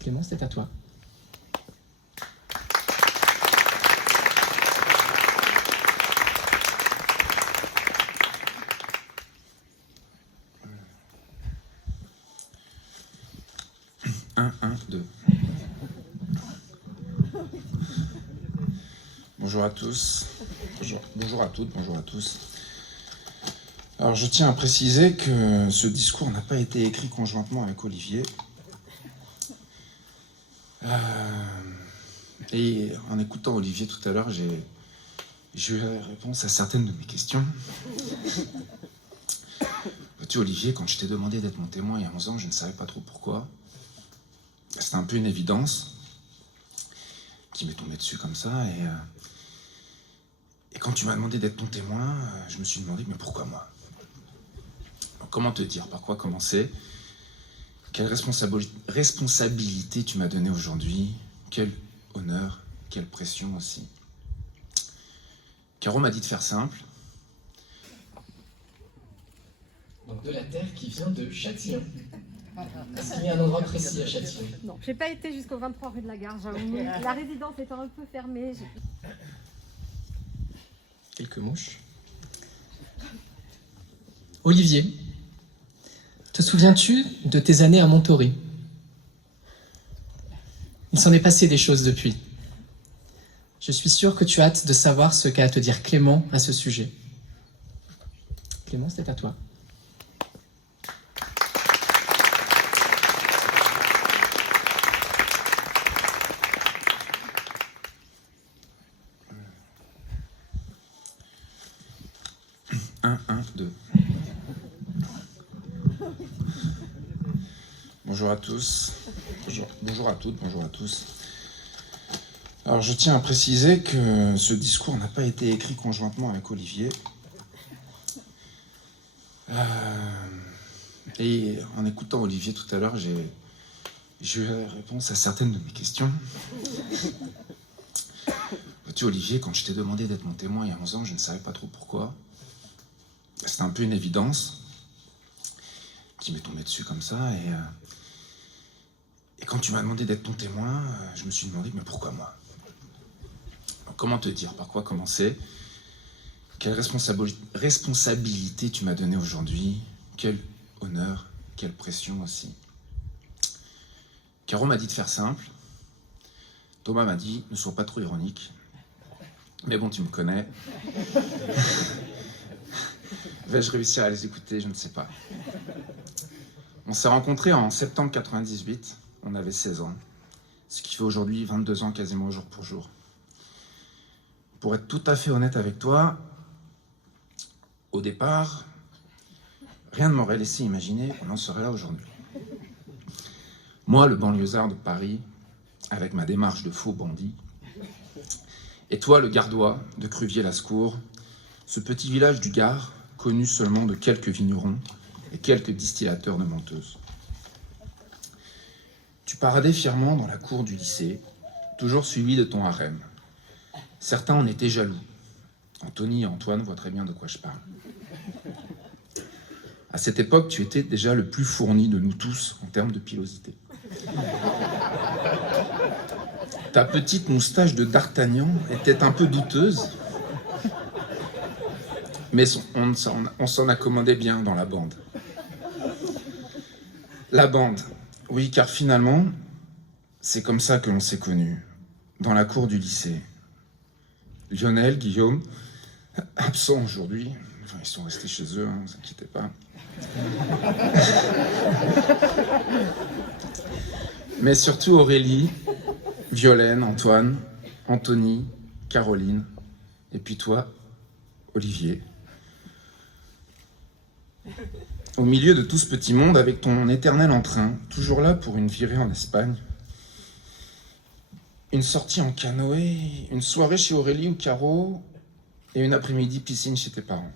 Clément, c'est à toi. Bonjour à tous, bonjour à toutes, bonjour à tous. Alors je tiens à préciser que ce discours n'a pas été écrit conjointement avec Olivier. Et en écoutant Olivier tout à l'heure, j'ai eu la réponse à certaines de mes questions. Vois-tu Olivier, quand je t'ai demandé d'être mon témoin il y a 11 ans, je ne savais pas trop pourquoi. C'était un peu une évidence qui m'est tombée dessus comme ça. Et quand tu m'as demandé d'être ton témoin, je me suis demandé, mais pourquoi moi? Comment te dire? Par quoi commencer? Quelle responsabilité tu m'as donnée aujourd'hui? Quel honneur, quelle pression aussi. Caro m'a dit de faire simple. Donc de la terre qui vient de Châtillon. Est-ce qu'il y a un endroit précis à Châtillon? Non, j'ai pas été jusqu'au 23 rue de la Gare, j'avoue. La résidence étant un peu fermée. Quelques mouches. Olivier, te souviens-tu de tes années à Montory? Il s'en est passé des choses depuis. Je suis sûr que tu as hâte de savoir ce qu'a à te dire Clément à ce sujet. Clément, c'est à toi. Bonjour à tous, bonjour à toutes, bonjour à tous. Alors je tiens à préciser que ce discours n'a pas été écrit conjointement avec Olivier. Et en écoutant Olivier tout à l'heure, j'ai eu la réponse à certaines de mes questions. Vois-tu Olivier, quand je t'ai demandé d'être mon témoin il y a 11 ans, je ne savais pas trop pourquoi. C'était un peu une évidence qui m'est tombée dessus comme ça. Et quand tu m'as demandé d'être ton témoin, je me suis demandé, mais pourquoi moi? Comment te dire? Par quoi commencer? Quelle responsabilité tu m'as donnée aujourd'hui? Quel honneur, quelle pression aussi. Caro m'a dit de faire simple. Thomas m'a dit, ne sois pas trop ironique. Mais bon, tu me connais. Vais-je réussir à les écouter? Je ne sais pas. On s'est rencontrés en septembre 98. On avait 16 ans. Ce qui fait aujourd'hui 22 ans quasiment jour pour jour. Pour être tout à fait honnête avec toi, au départ, rien ne m'aurait laissé imaginer qu'on en serait là aujourd'hui. Moi, le banlieusard de Paris, avec ma démarche de faux bandit, et toi, le gardois de Cruvier-Lascours, ce petit village du Gard, connu seulement de quelques vignerons et quelques distillateurs de menteuses. Tu paradais fièrement dans la cour du lycée, toujours suivi de ton harem. Certains en étaient jaloux. Anthony et Antoine voient très bien de quoi je parle. À cette époque, tu étais déjà le plus fourni de nous tous en termes de pilosité. Ta petite moustache de D'Artagnan était un peu douteuse, mais on s'en accommodait bien dans la bande. La bande, oui, car finalement, c'est comme ça que l'on s'est connus, dans la cour du lycée. Lionel, Guillaume, absents aujourd'hui, enfin, ils sont restés chez eux, ne vous inquiétez pas. Mais surtout Aurélie, Violaine, Antoine, Anthony, Caroline, et puis toi, Olivier. Au milieu de tout ce petit monde, avec ton éternel entrain, toujours là pour une virée en Espagne, une sortie en canoë, une soirée chez Aurélie ou Caro, et une après-midi piscine chez tes parents.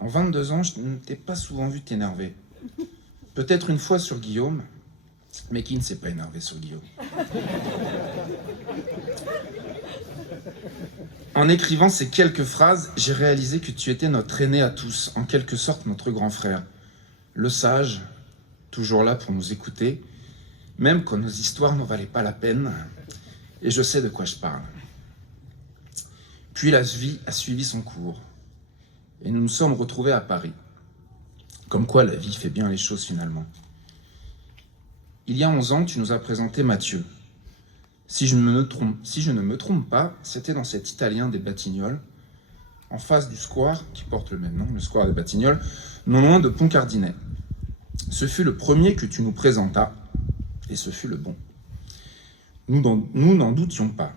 En 22 ans, je ne t'ai pas souvent vu t'énerver. Peut-être une fois sur Guillaume, mais qui ne s'est pas énervé sur Guillaume? En écrivant ces quelques phrases, j'ai réalisé que tu étais notre aîné à tous, en quelque sorte notre grand frère. Le sage, toujours là pour nous écouter, même quand nos histoires n'en valaient pas la peine, et je sais de quoi je parle. Puis la vie a suivi son cours, et nous nous sommes retrouvés à Paris. Comme quoi la vie fait bien les choses finalement. Il y a 11 ans, tu nous as présenté Mathieu. Si je ne me trompe pas, c'était dans cet Italien des Batignolles, en face du square qui porte le même nom, le square des Batignolles, non loin de Pont-Cardinet. Ce fut le premier que tu nous présentas, et ce fut le bon. Nous n'en doutions pas.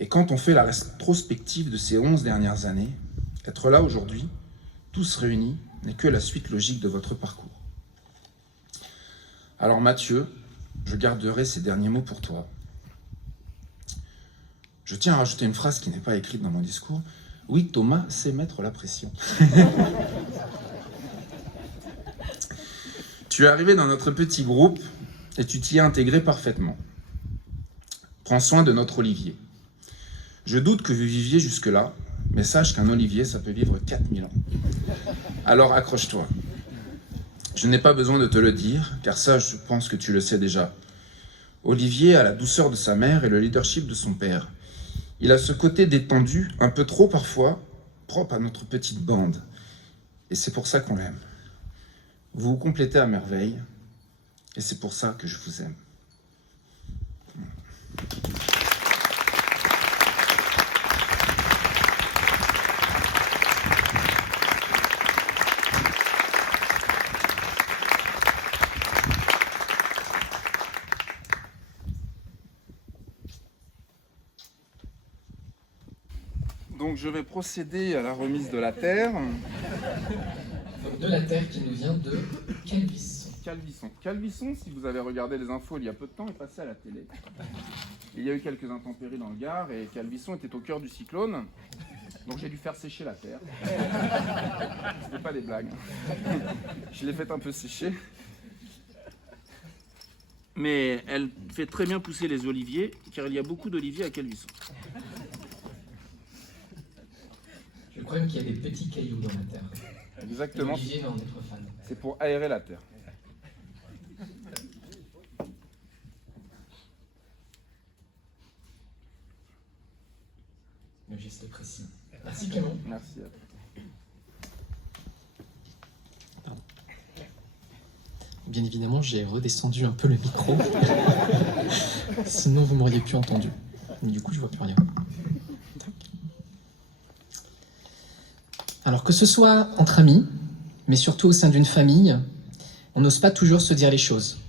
Et quand on fait la rétrospective de ces 11 dernières années, être là aujourd'hui, tous réunis, n'est que la suite logique de votre parcours. Alors Mathieu, je garderai ces derniers mots pour toi. Je tiens à rajouter une phrase qui n'est pas écrite dans mon discours. Oui, Thomas sait mettre la pression. Tu es arrivé dans notre petit groupe et tu t'y es intégré parfaitement. Prends soin de notre Olivier. Je doute que vous viviez jusque-là, mais sache qu'un Olivier, ça peut vivre 4000 ans. Alors accroche-toi. Je n'ai pas besoin de te le dire, car ça, je pense que tu le sais déjà. Olivier a la douceur de sa mère et le leadership de son père. Il a ce côté détendu, un peu trop parfois, propre à notre petite bande. Et c'est pour ça qu'on l'aime. Vous vous complétez à merveille, et c'est pour ça que je vous aime. Donc je vais procéder à la remise de la terre. De la terre qui nous vient de Calvisson. Calvisson, si vous avez regardé les infos il y a peu de temps, est passé à la télé. Il y a eu quelques intempéries dans le Gard et Calvisson était au cœur du cyclone. Donc j'ai dû faire sécher la terre. C'était pas des blagues. Je l'ai fait un peu sécher. Mais elle fait très bien pousser les oliviers, car il y a beaucoup d'oliviers à Calvisson. Le problème qu'il y a des petits cailloux dans la terre. Exactement. L'olivier va en être fan. C'est pour aérer la terre. Le geste précis. Merci Clément. Merci à toi. Pardon. Bien évidemment, j'ai redescendu un peu le micro. Sinon, vous m'auriez plus entendu. Mais du coup, je vois plus rien. Alors que ce soit entre amis, mais surtout au sein d'une famille, on n'ose pas toujours se dire les choses.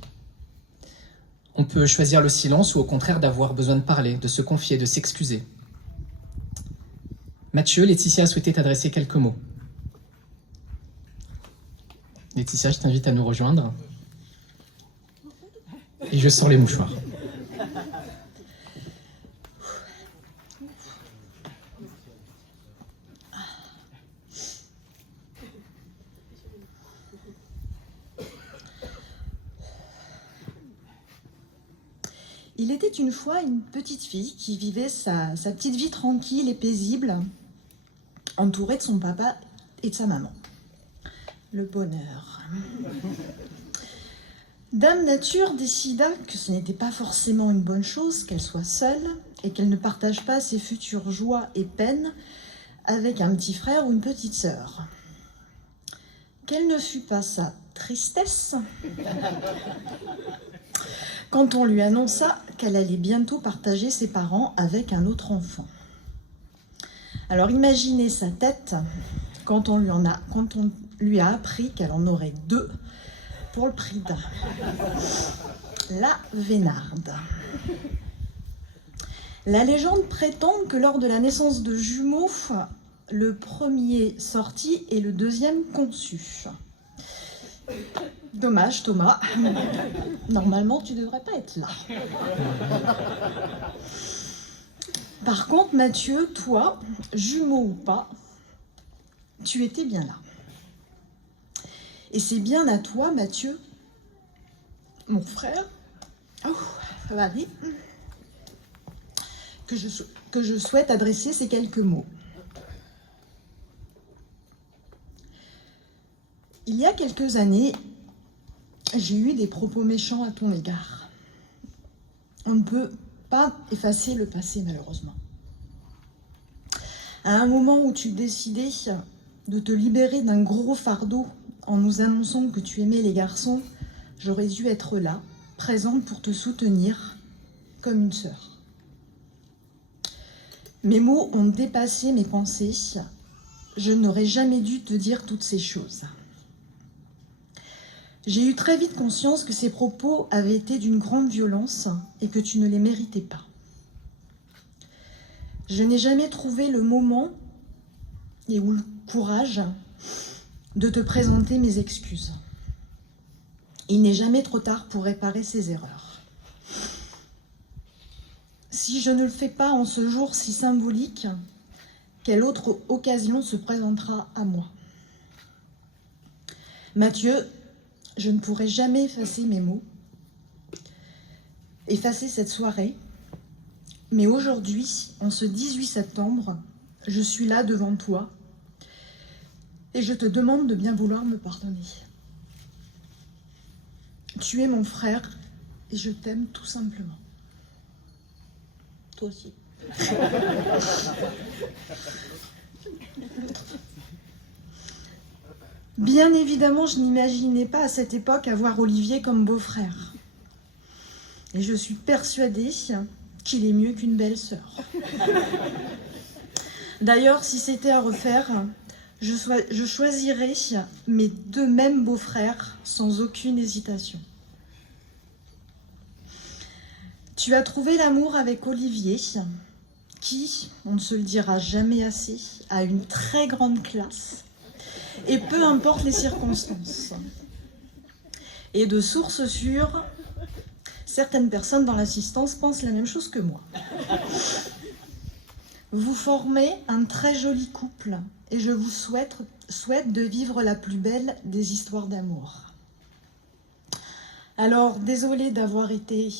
On peut choisir le silence ou au contraire d'avoir besoin de parler, de se confier, de s'excuser. Mathieu, Laetitia a souhaité t'adresser quelques mots. Laetitia, je t'invite à nous rejoindre. Et je sors les mouchoirs. Il était une fois une petite fille qui vivait sa petite vie tranquille et paisible, entourée de son papa et de sa maman. Le bonheur. Dame Nature décida que ce n'était pas forcément une bonne chose qu'elle soit seule et qu'elle ne partage pas ses futures joies et peines avec un petit frère ou une petite sœur. Quelle ne fut pas sa tristesse quand on lui annonça qu'elle allait bientôt partager ses parents avec un autre enfant. Alors imaginez sa tête quand on lui a appris qu'elle en aurait 2 pour le prix d'un. La Vénarde. La légende prétend que lors de la naissance de jumeaux, le premier sorti et le deuxième conçu. Dommage, Thomas. Normalement, tu devrais pas être là. Par contre, Mathieu, toi, jumeau ou pas, tu étais bien là. Et c'est bien à toi, Mathieu, mon frère, Marie, que je souhaite adresser ces quelques mots. Il y a quelques années, j'ai eu des propos méchants à ton égard. On ne peut pas effacer le passé, malheureusement. À un moment où tu décidais de te libérer d'un gros fardeau en nous annonçant que tu aimais les garçons, j'aurais dû être là, présente pour te soutenir comme une sœur. Mes mots ont dépassé mes pensées. Je n'aurais jamais dû te dire toutes ces choses. J'ai eu très vite conscience que ces propos avaient été d'une grande violence et que tu ne les méritais pas. Je n'ai jamais trouvé le moment ou le courage de te présenter mes excuses. Il n'est jamais trop tard pour réparer ces erreurs. Si je ne le fais pas en ce jour si symbolique, quelle autre occasion se présentera à moi? Mathieu, je ne pourrai jamais effacer mes mots, effacer cette soirée, mais aujourd'hui, en ce 18 septembre, je suis là devant toi et je te demande de bien vouloir me pardonner. Tu es mon frère et je t'aime tout simplement. Toi aussi. Bien évidemment, je n'imaginais pas à cette époque avoir Olivier comme beau-frère. Et je suis persuadée qu'il est mieux qu'une belle-sœur. D'ailleurs, si c'était à refaire, je choisirais mes 2 mêmes beaux-frères sans aucune hésitation. Tu as trouvé l'amour avec Olivier, qui, on ne se le dira jamais assez, a une très grande classe. Et peu importe les circonstances. Et de sources sûres, certaines personnes dans l'assistance pensent la même chose que moi. Vous formez un très joli couple et je vous souhaite de vivre la plus belle des histoires d'amour. Alors, désolée d'avoir été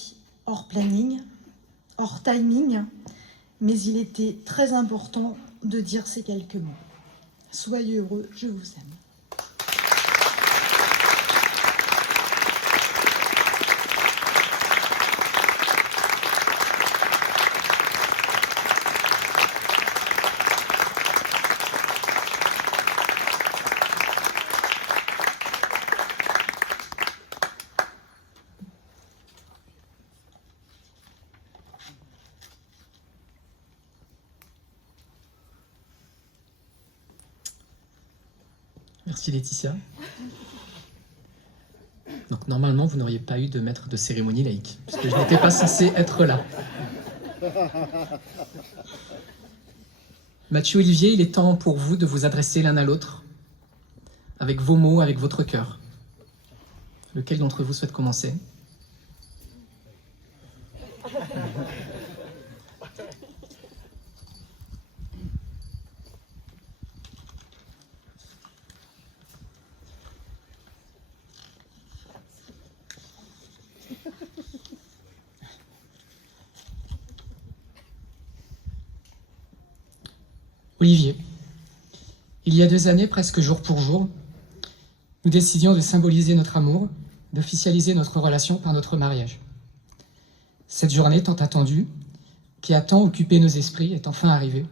hors planning, hors timing, mais il était très important de dire ces quelques mots. Soyez heureux, je vous aime. Merci Laetitia. Donc normalement, vous n'auriez pas eu de maître de cérémonie laïque, puisque je n'étais pas censé être là. Mathieu, Olivier, il est temps pour vous de vous adresser l'un à l'autre, avec vos mots, avec votre cœur. Lequel d'entre vous souhaite commencer ? Olivier. Il y a 2 années, presque jour pour jour, nous décidions de symboliser notre amour, d'officialiser notre relation par notre mariage. Cette journée tant attendue, qui a tant occupé nos esprits, est enfin arrivée.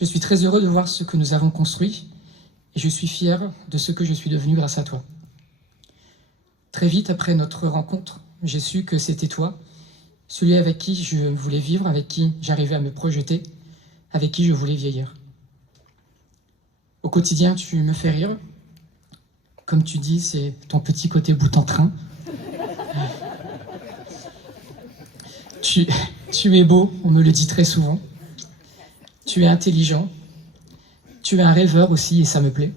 Je suis très heureux de voir ce que nous avons construit et je suis fier de ce que je suis devenu grâce à toi. Très vite après notre rencontre, j'ai su que c'était toi, celui avec qui je voulais vivre, avec qui j'arrivais à me projeter, avec qui je voulais vieillir. Au quotidien, tu me fais rire. Comme tu dis, c'est ton petit côté bout en train. Tu es beau, on me le dit très souvent. Tu es intelligent. Tu es un rêveur aussi, et ça me plaît.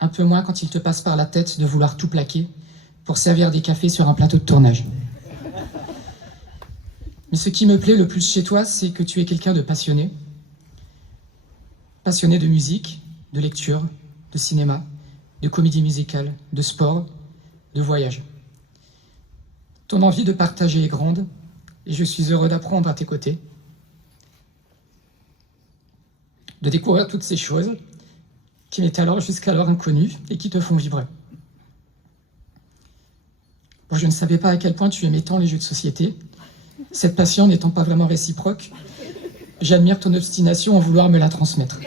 Un peu moins quand il te passe par la tête de vouloir tout plaquer pour servir des cafés sur un plateau de tournage. Mais ce qui me plaît le plus chez toi, c'est que tu es quelqu'un de passionné. Passionné de musique, de lecture, de cinéma, de comédie musicale, de sport, de voyage. Ton envie de partager est grande et je suis heureux d'apprendre à tes côtés, de découvrir toutes ces choses qui m'étaient jusqu'alors inconnues et qui te font vibrer. Bon, je ne savais pas à quel point tu aimais tant les jeux de société. Cette passion n'étant pas vraiment réciproque, j'admire ton obstination en vouloir me la transmettre.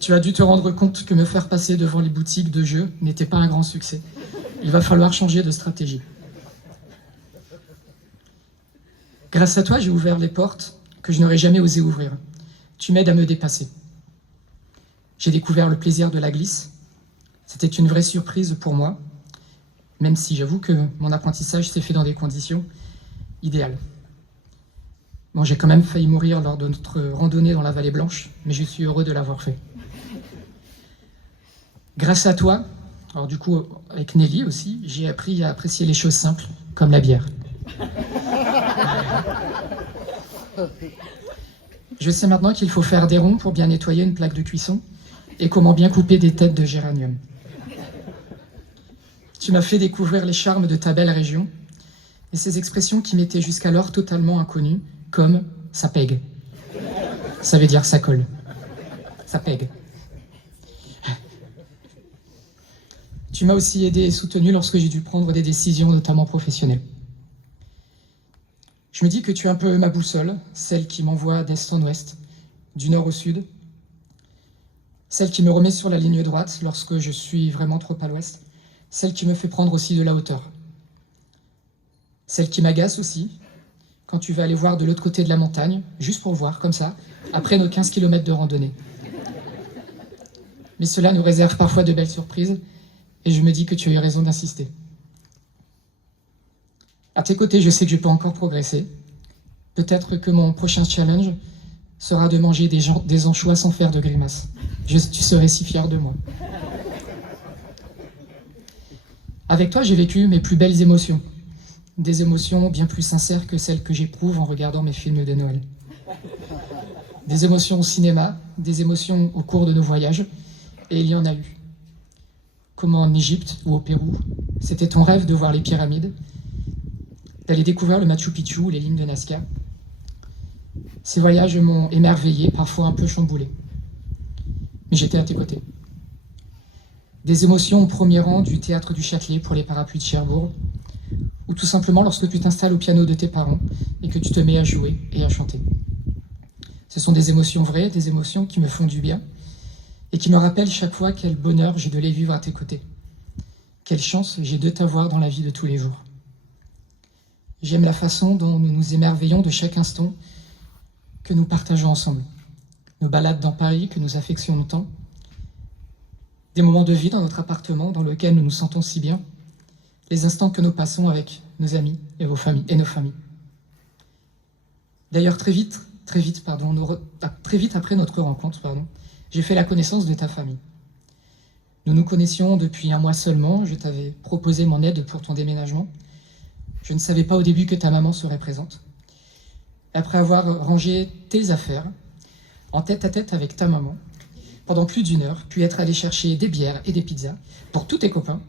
Tu as dû te rendre compte que me faire passer devant les boutiques de jeux n'était pas un grand succès. Il va falloir changer de stratégie. Grâce à toi, j'ai ouvert les portes que je n'aurais jamais osé ouvrir. Tu m'aides à me dépasser. J'ai découvert le plaisir de la glisse. C'était une vraie surprise pour moi, même si j'avoue que mon apprentissage s'est fait dans des conditions idéales. Bon, j'ai quand même failli mourir lors de notre randonnée dans la Vallée Blanche, mais je suis heureux de l'avoir fait. Grâce à toi, alors du coup avec Nelly aussi, j'ai appris à apprécier les choses simples, comme la bière. Je sais maintenant qu'il faut faire des ronds pour bien nettoyer une plaque de cuisson et comment bien couper des têtes de géranium. Tu m'as fait découvrir les charmes de ta belle région et ces expressions qui m'étaient jusqu'alors totalement inconnues, comme « ça pègue ». Ça veut dire « ça colle ». Ça pègue. Tu m'as aussi aidé et soutenu lorsque j'ai dû prendre des décisions, notamment professionnelles. Je me dis que tu es un peu ma boussole, celle qui m'envoie d'est en ouest, du nord au sud, celle qui me remet sur la ligne droite lorsque je suis vraiment trop à l'ouest, celle qui me fait prendre aussi de la hauteur, celle qui m'agace aussi, quand tu vas aller voir de l'autre côté de la montagne, juste pour voir, comme ça, après nos 15 km de randonnée. Mais cela nous réserve parfois de belles surprises, et je me dis que tu as eu raison d'insister. À tes côtés, je sais que je peux encore progresser. Peut-être que mon prochain challenge sera de manger des anchois sans faire de grimaces. Tu serais si fier de moi. Avec toi, j'ai vécu mes plus belles émotions. Des émotions bien plus sincères que celles que j'éprouve en regardant mes films de Noël. Des émotions au cinéma, des émotions au cours de nos voyages, et il y en a eu. Comme en Égypte ou au Pérou, c'était ton rêve de voir les pyramides, d'aller découvrir le Machu Picchu ou les lignes de Nazca. Ces voyages m'ont émerveillé, parfois un peu chamboulé. Mais j'étais à tes côtés. Des émotions au premier rang du théâtre du Châtelet pour les parapluies de Cherbourg, ou tout simplement lorsque tu t'installes au piano de tes parents et que tu te mets à jouer et à chanter. Ce sont des émotions vraies, des émotions qui me font du bien et qui me rappellent chaque fois quel bonheur j'ai de les vivre à tes côtés. Quelle chance j'ai de t'avoir dans la vie de tous les jours. J'aime la façon dont nous nous émerveillons de chaque instant que nous partageons ensemble. Nos balades dans Paris que nous affectionnons tant, des moments de vie dans notre appartement dans lequel nous nous sentons si bien, les instants que nous passons avec nos amis et nos familles. D'ailleurs, très vite après notre rencontre, j'ai fait la connaissance de ta famille. Nous nous connaissions depuis 1 mois seulement, je t'avais proposé mon aide pour ton déménagement. Je ne savais pas au début que ta maman serait présente. Après avoir rangé tes affaires, en tête-à-tête avec ta maman, pendant plus d'1 heure, puis être allé chercher des bières et des pizzas pour tous tes copains,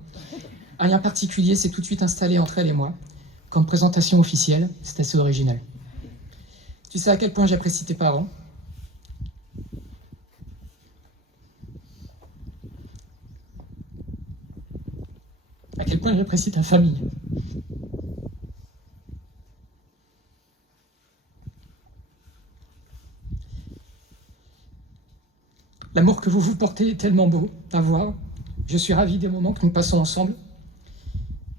un lien particulier s'est tout de suite installé entre elle et moi, Comme présentation officielle, c'est assez original. Tu sais à quel point j'apprécie tes parents. À quel point j'apprécie ta famille. L'amour que vous vous portez est tellement beau à voir. Je suis ravi des moments que nous passons ensemble.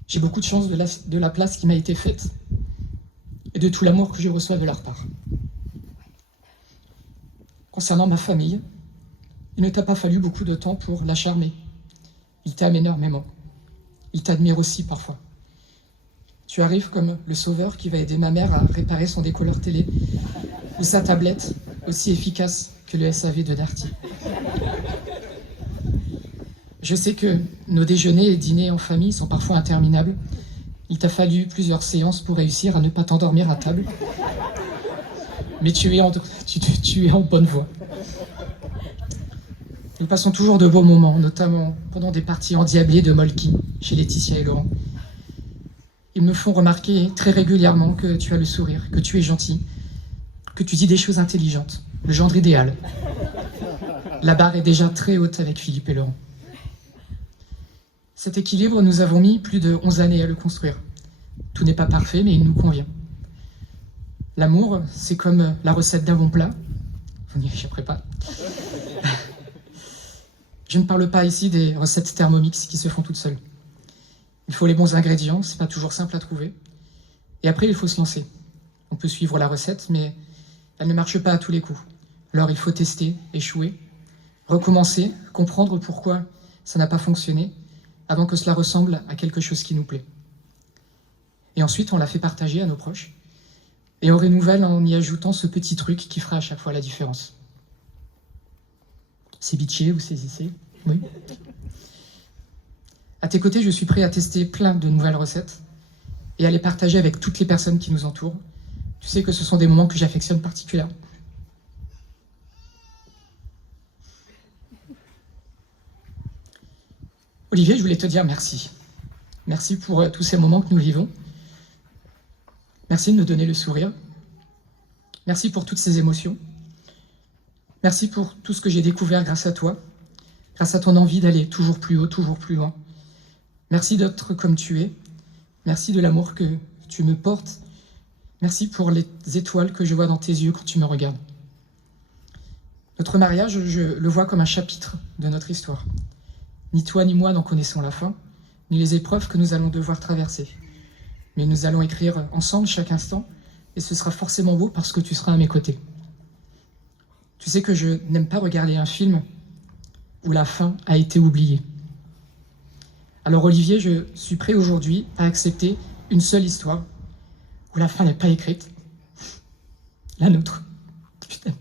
J'ai beaucoup de chance de la place qui m'a été faite et de tout l'amour que je reçois de leur part. Concernant ma famille, il ne t'a pas fallu beaucoup de temps pour la charmer. Ils t'aiment énormément. Ils t'admirent aussi parfois. Tu arrives comme le sauveur qui va aider ma mère à réparer son décolleur télé ou sa tablette, aussi efficace que le SAV de Darty. Je sais que nos déjeuners et dîners en famille sont parfois interminables. Il t'a fallu plusieurs séances pour réussir à ne pas t'endormir à table. Mais tu es en bonne voie. Nous passons toujours de beaux moments, notamment pendant des parties endiablées de Molki, chez Laetitia et Laurent. Ils me font remarquer très régulièrement que tu as le sourire, que tu es gentil, que tu dis des choses intelligentes, le genre idéal. La barre est déjà très haute avec Philippe et Laurent. Cet équilibre, nous avons mis plus de 11 années à le construire. Tout n'est pas parfait, mais il nous convient. L'amour, c'est comme la recette d'un bon plat. Vous n'y échapperez pas. Je ne parle pas ici des recettes Thermomix qui se font toutes seules. Il faut les bons ingrédients, c'est pas toujours simple à trouver. Et après, il faut se lancer. On peut suivre la recette, mais elle ne marche pas à tous les coups. Alors il faut tester, échouer, recommencer, comprendre pourquoi ça n'a pas fonctionné, avant que cela ressemble à quelque chose qui nous plaît. Et ensuite, on la fait partager à nos proches, et on renouvelle en y ajoutant ce petit truc qui fera à chaque fois la différence. C'est bitché ou c'est zissé? Oui. À tes côtés, je suis prêt à tester plein de nouvelles recettes et à les partager avec toutes les personnes qui nous entourent. Tu sais que ce sont des moments que j'affectionne particulièrement. Olivier, je voulais te dire merci. Merci pour tous ces moments que nous vivons. Merci de nous donner le sourire. Merci pour toutes ces émotions. Merci pour tout ce que j'ai découvert grâce à toi, grâce à ton envie d'aller toujours plus haut, toujours plus loin. Merci d'être comme tu es. Merci de l'amour que tu me portes. Merci pour les étoiles que je vois dans tes yeux quand tu me regardes. Notre mariage, je le vois comme un chapitre de notre histoire. Ni toi ni moi n'en connaissons la fin, ni les épreuves que nous allons devoir traverser. Mais nous allons écrire ensemble chaque instant, et ce sera forcément beau parce que tu seras à mes côtés. Tu sais que je n'aime pas regarder un film où la fin a été oubliée. Alors Olivier, je suis prêt aujourd'hui à accepter une seule histoire où la fin n'est pas écrite. La nôtre. Je t'aime.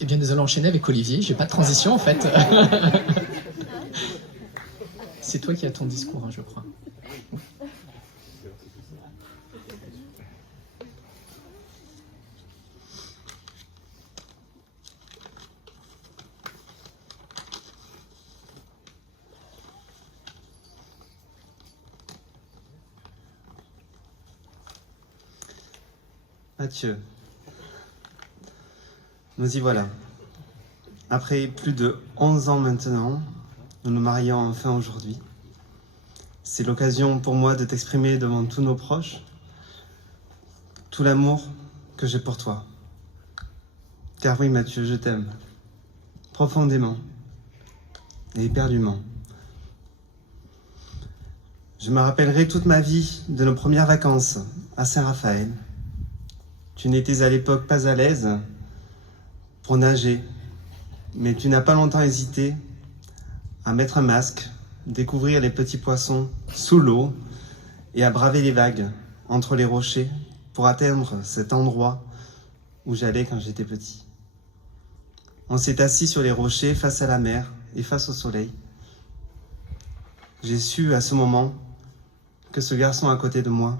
Eh bien, nous allons enchaîner avec Olivier. J'ai pas de transition, en fait. C'est toi qui as ton discours, hein, je crois. Mathieu, nous y voilà. Après plus de 11 ans maintenant, nous nous marions enfin aujourd'hui. C'est l'occasion pour moi de t'exprimer devant tous nos proches tout l'amour que j'ai pour toi. Car oui, Mathieu, je t'aime profondément et éperdument. Je me rappellerai toute ma vie de nos premières vacances à Saint-Raphaël. Tu n'étais à l'époque pas à l'aise pour nager, mais tu n'as pas longtemps hésité à mettre un masque, découvrir les petits poissons sous l'eau et à braver les vagues entre les rochers pour atteindre cet endroit où j'allais quand j'étais petit. On s'est assis sur les rochers face à la mer et face au soleil. J'ai su à ce moment que ce garçon à côté de moi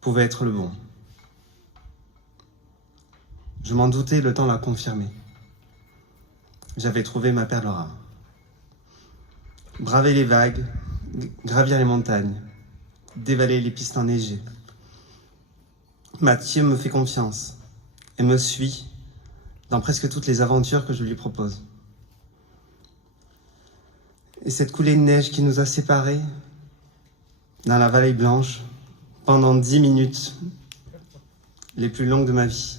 pouvait être le bon. Je m'en doutais, le temps l'a confirmé. J'avais trouvé ma perle rare. Braver les vagues, gravir les montagnes, dévaler les pistes enneigées. Mathieu me fait confiance et me suit dans presque toutes les aventures que je lui propose. Et cette coulée de neige qui nous a séparés dans la vallée blanche pendant 10 minutes, les plus longues de ma vie.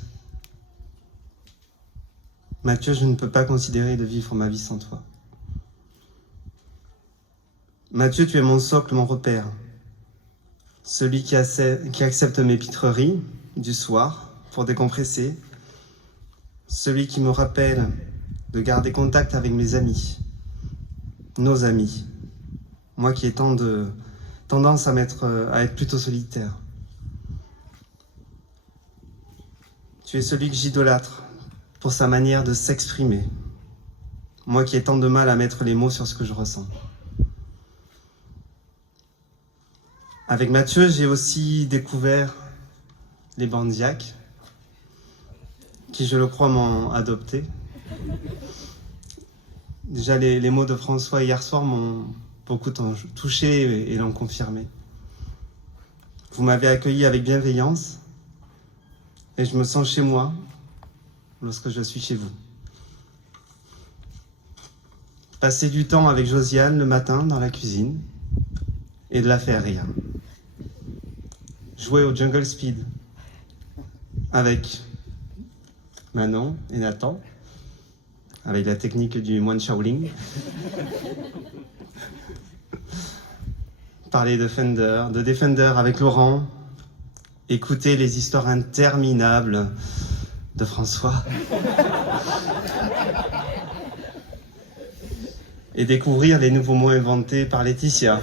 Mathieu, je ne peux pas considérer de vivre ma vie sans toi. Mathieu, tu es mon socle, mon repère. Celui qui accepte mes pitreries du soir pour décompresser. Celui qui me rappelle de garder contact avec mes amis. Nos amis. Moi qui ai tant de tendance à être plutôt solitaire. Tu es celui que j'idolâtre pour sa manière de s'exprimer. Moi qui ai tant de mal à mettre les mots sur ce que je ressens. Avec Mathieu, j'ai aussi découvert les Bandiaques, qui, je le crois, m'ont adopté. Déjà, les mots de François hier soir m'ont beaucoup touché et l'ont confirmé. Vous m'avez accueilli avec bienveillance et je me sens chez moi lorsque je suis chez vous. Passer du temps avec Josiane le matin dans la cuisine et de la faire rire. Jouer au Jungle Speed avec Manon et Nathan, avec la technique du moine Shaolin. Parler de Defender avec Laurent, écouter les histoires interminables de François et découvrir les nouveaux mots inventés par Laetitia.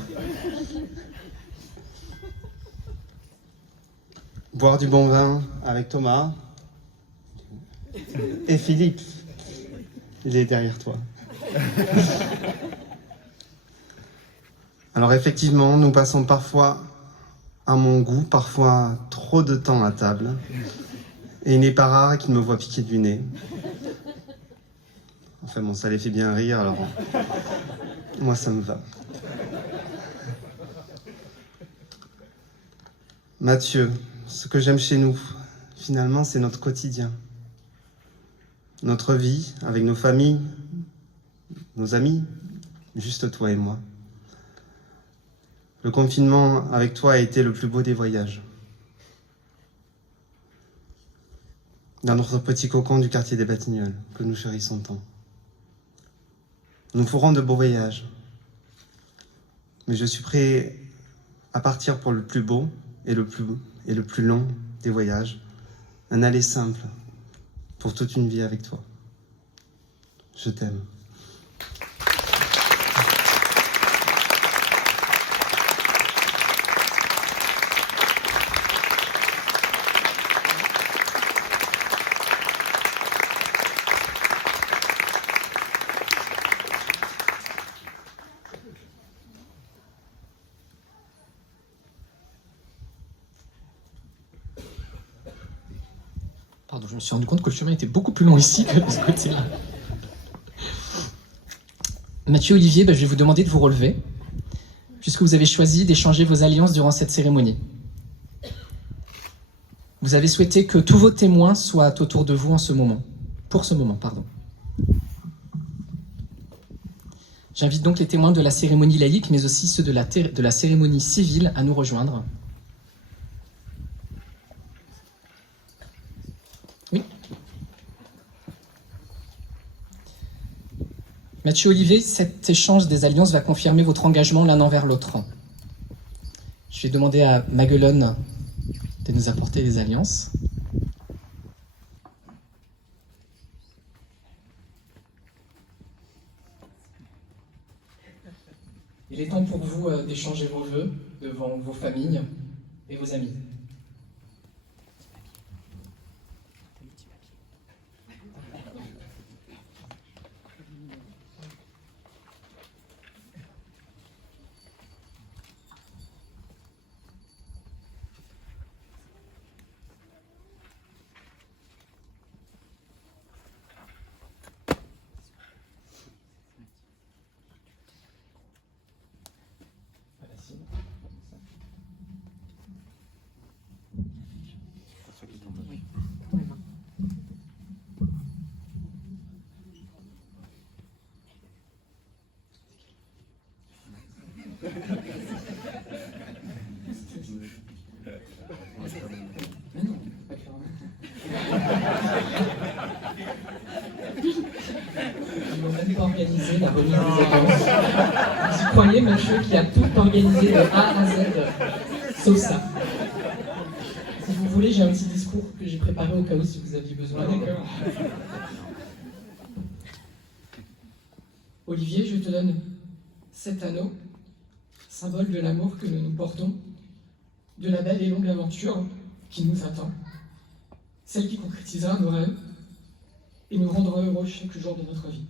Boire du bon vin avec Thomas et Philippe. Il est derrière toi. Alors effectivement, nous passons parfois, à mon goût, parfois trop de temps à table. Et il n'est pas rare qu'il me voie piquer du nez. Enfin bon, ça les fait bien rire, alors moi ça me va. Mathieu, ce que j'aime chez nous, finalement, c'est notre quotidien. Notre vie, avec nos familles, nos amis, juste toi et moi. Le confinement avec toi a été le plus beau des voyages. Dans notre petit cocon du quartier des Batignolles, que nous chérissons tant. Nous ferons de beaux voyages. Mais je suis prêt à partir pour le plus beau et le plus long des voyages. Un aller simple pour toute une vie avec toi. Je t'aime. Pardon, je me suis rendu compte que le chemin était beaucoup plus long ici que de ce côté-là. Mathieu, Olivier, je vais vous demander de vous relever, puisque vous avez choisi d'échanger vos alliances durant cette cérémonie. Vous avez souhaité que tous vos témoins soient autour de vous pour ce moment. J'invite donc les témoins de la cérémonie laïque, mais aussi ceux de la cérémonie civile à nous rejoindre. Oui. Mathieu, Olivier, cet échange des alliances va confirmer votre engagement l'un envers l'autre. Je vais demander à Maguelone de nous apporter les alliances. Et Il est temps pour vous d'échanger vos vœux devant vos familles et vos amis. Ils n'ont même pas organisé la remise des vacances. Vous croyez, monsieur, qui a tout organisé de A à Z, sauf ça. Si vous voulez, j'ai un petit discours que j'ai préparé au cas où si vous aviez besoin. D'accord. Olivier, je te donne cet anneau, symbole de l'amour que nous nous portons, de la belle et longue aventure qui nous attend, celle qui concrétisera nos rêves et nous rendra heureux chaque jour de notre vie.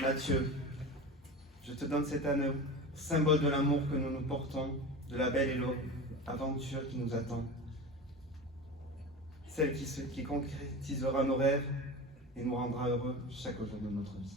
Mathieu, je te donne cet anneau, symbole de l'amour que nous nous portons, de la belle et longue aventure qui nous attend. Celle qui concrétisera nos rêves et nous rendra heureux chaque jour de notre vie.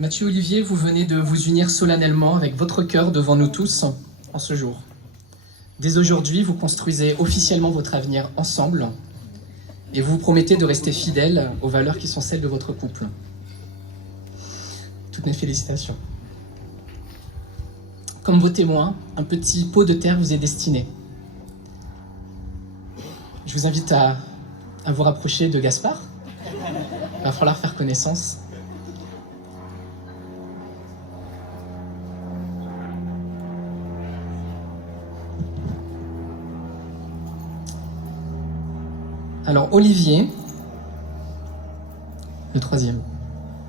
Mathieu Olivier, vous venez de vous unir solennellement avec votre cœur devant nous tous en ce jour. Dès aujourd'hui, vous construisez officiellement votre avenir ensemble et vous vous promettez de rester fidèle aux valeurs qui sont celles de votre couple. Toutes mes félicitations. Comme vos témoins, un petit pot de terre vous est destiné. Je vous invite à vous rapprocher de Gaspard. Il va falloir faire connaissance. Alors Olivier, le troisième.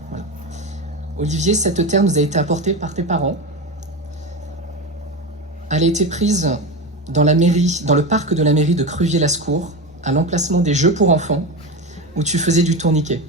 Voilà. Olivier, cette terre nous a été apportée par tes parents. Elle a été prise dans la mairie, dans le parc de la mairie de Cruvier-Lascours, à l'emplacement des Jeux pour enfants, où tu faisais du tourniquet.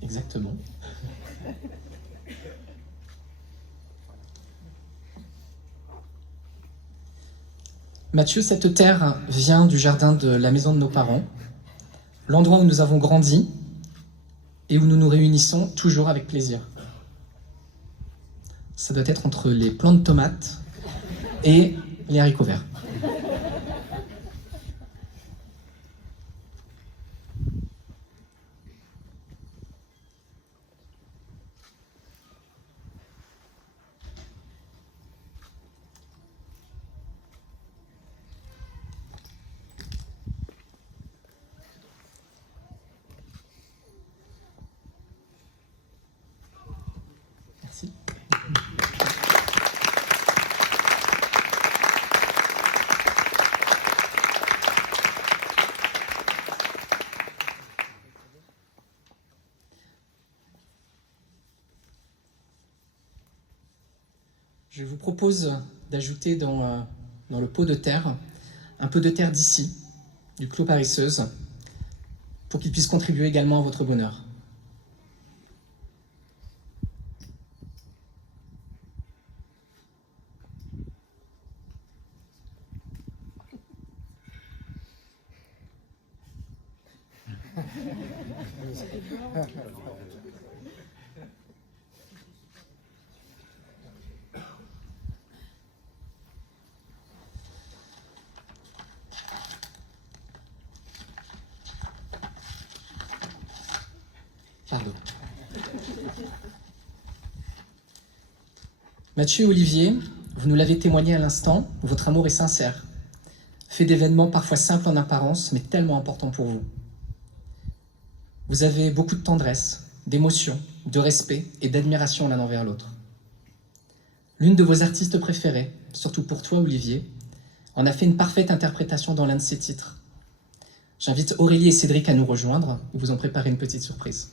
Exactement. Mathieu, cette terre vient du jardin de la maison de nos parents, l'endroit où nous avons grandi et où nous nous réunissons toujours avec plaisir. Ça doit être entre les plants de tomates et les haricots verts. Merci. Je vous propose d'ajouter dans le pot de terre un peu de terre d'ici, du clos paresseuse, pour qu'il puisse contribuer également à votre bonheur. Pardon. Mathieu et Olivier, vous nous l'avez témoigné à l'instant, votre amour est sincère, fait d'événements parfois simples en apparence, mais tellement importants pour vous. Vous avez beaucoup de tendresse, d'émotion, de respect et d'admiration l'un envers l'autre. L'une de vos artistes préférées, surtout pour toi Olivier, en a fait une parfaite interprétation dans l'un de ses titres. J'invite Aurélie et Cédric à nous rejoindre, ils vous ont préparé une petite surprise.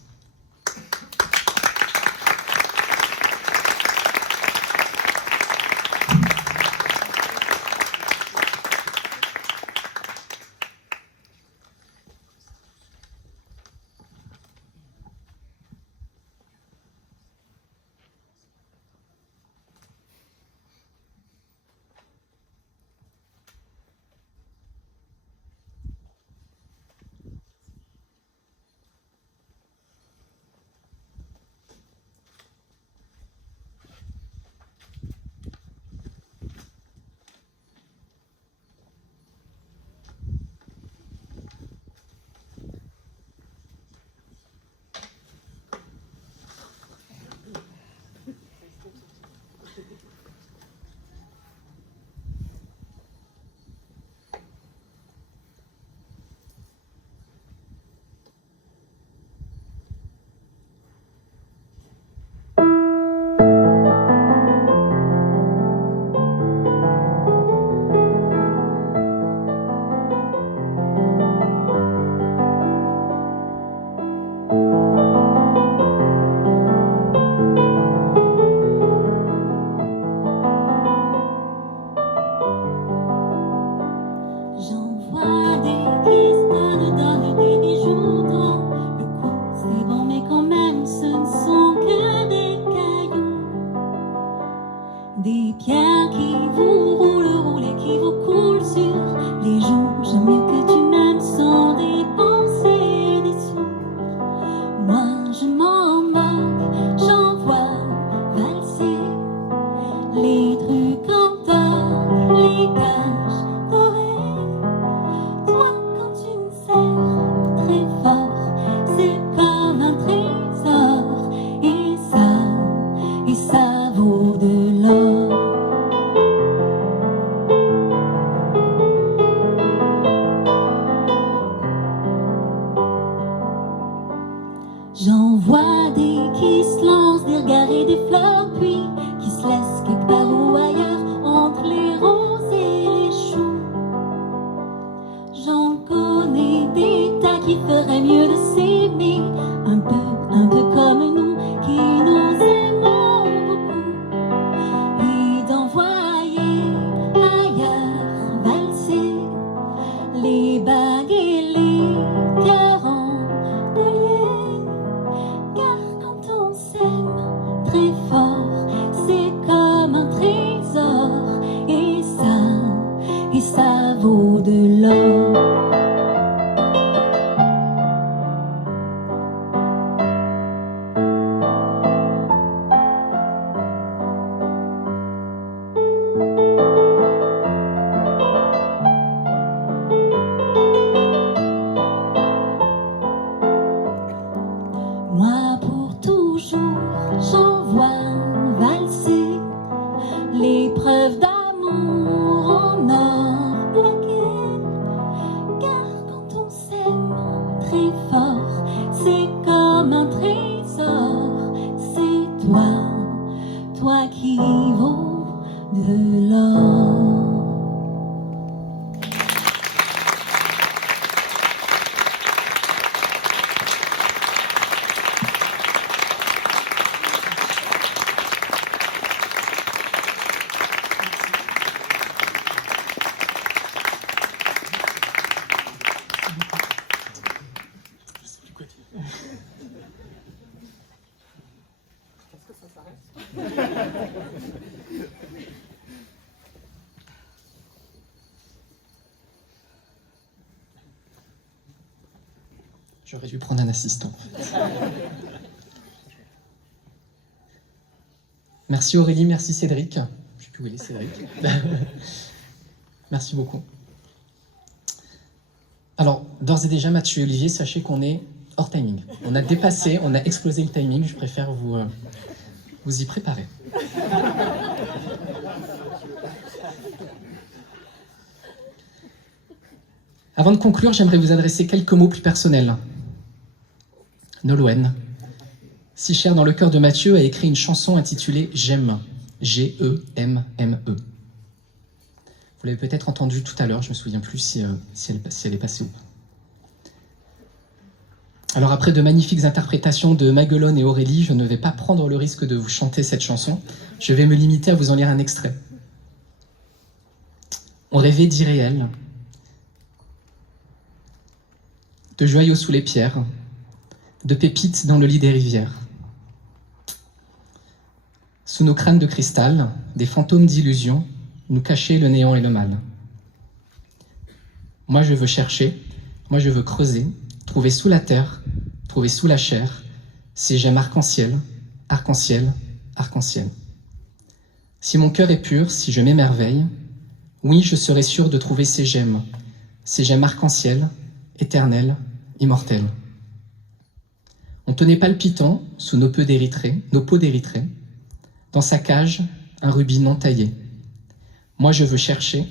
J'aurais dû prendre un assistant. Merci Aurélie, merci Cédric. Je ne sais plus où il est Cédric. Merci beaucoup. Alors, d'ores et déjà, Mathieu et Olivier, sachez qu'on est hors timing. On a dépassé, on a explosé le timing. Je préfère vous y préparer. Avant de conclure, j'aimerais vous adresser quelques mots plus personnels. Nolwenn, si cher dans le cœur de Mathieu, a écrit une chanson intitulée « J'aime », G-E-M-M-E. Vous l'avez peut-être entendue tout à l'heure, je ne me souviens plus si elle est passée ou pas. Alors après de magnifiques interprétations de Maguelone et Aurélie, je ne vais pas prendre le risque de vous chanter cette chanson, je vais me limiter à vous en lire un extrait. On rêvait d'irréel, de joyaux sous les pierres, de pépites dans le lit des rivières. Sous nos crânes de cristal, des fantômes d'illusions nous cachaient le néant et le mal. Moi je veux chercher, moi je veux creuser, trouver sous la terre, trouver sous la chair, ces gemmes arc-en-ciel, arc-en-ciel, arc-en-ciel. Si mon cœur est pur, si je m'émerveille, oui, je serai sûr de trouver ces gemmes arc-en-ciel, éternelles, immortelles. On tenait palpitant sous nos peaux d'érythrée, dans sa cage, un rubis non taillé. Moi je veux chercher,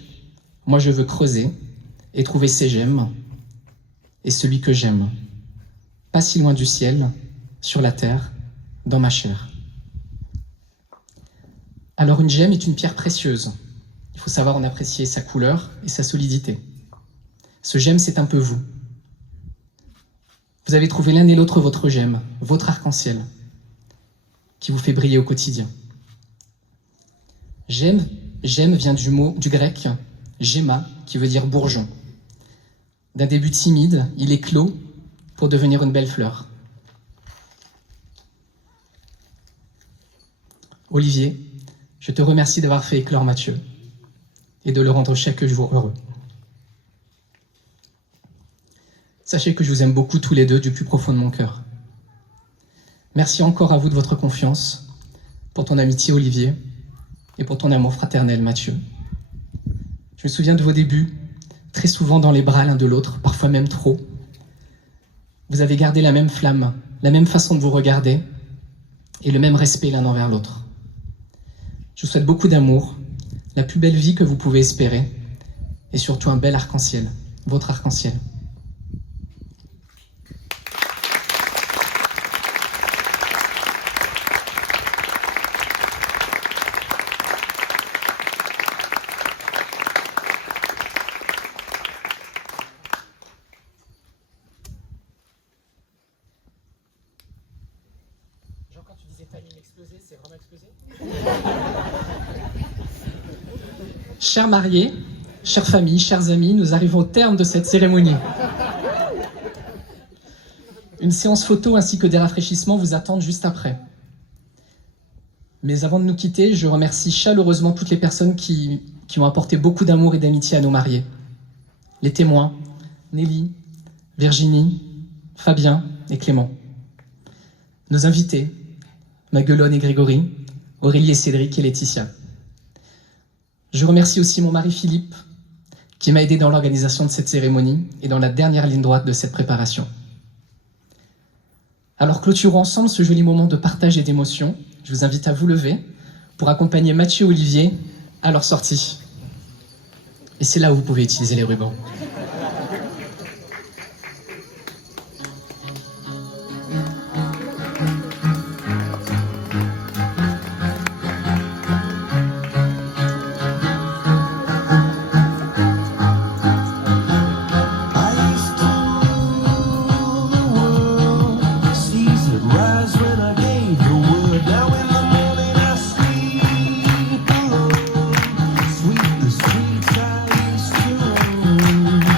moi je veux creuser et trouver ces gemmes et celui que j'aime. Pas si loin du ciel, sur la terre, dans ma chair. Alors une gemme est une pierre précieuse. Il faut savoir en apprécier sa couleur et sa solidité. Ce gemme, c'est un peu vous. Vous avez trouvé l'un et l'autre votre gemme, votre arc-en-ciel, qui vous fait briller au quotidien. Gemme vient du grec gemma, qui veut dire bourgeon. D'un début timide, il éclot pour devenir une belle fleur. Olivier, je te remercie d'avoir fait éclore Mathieu et de le rendre chaque jour heureux. Sachez que je vous aime beaucoup tous les deux du plus profond de mon cœur. Merci encore à vous de votre confiance, pour ton amitié Olivier et pour ton amour fraternel Mathieu. Je me souviens de vos débuts, très souvent dans les bras l'un de l'autre, parfois même trop. Vous avez gardé la même flamme, la même façon de vous regarder et le même respect l'un envers l'autre. Je vous souhaite beaucoup d'amour, la plus belle vie que vous pouvez espérer et surtout un bel arc-en-ciel, votre arc-en-ciel. Chers mariés, chères familles, chers amis, nous arrivons au terme de cette cérémonie. Une séance photo ainsi que des rafraîchissements vous attendent juste après. Mais avant de nous quitter, je remercie chaleureusement toutes les personnes qui ont apporté beaucoup d'amour et d'amitié à nos mariés. Les témoins, Nelly, Virginie, Fabien et Clément. Nos invités, Maguelone et Grégory, Aurélie et Cédric et Laetitia. Je remercie aussi mon mari Philippe, qui m'a aidé dans l'organisation de cette cérémonie et dans la dernière ligne droite de cette préparation. Alors clôturons ensemble ce joli moment de partage et d'émotion. Je vous invite à vous lever pour accompagner Mathieu et Olivier à leur sortie. Et c'est là où vous pouvez utiliser les rubans. Sweet the streets I used to roam.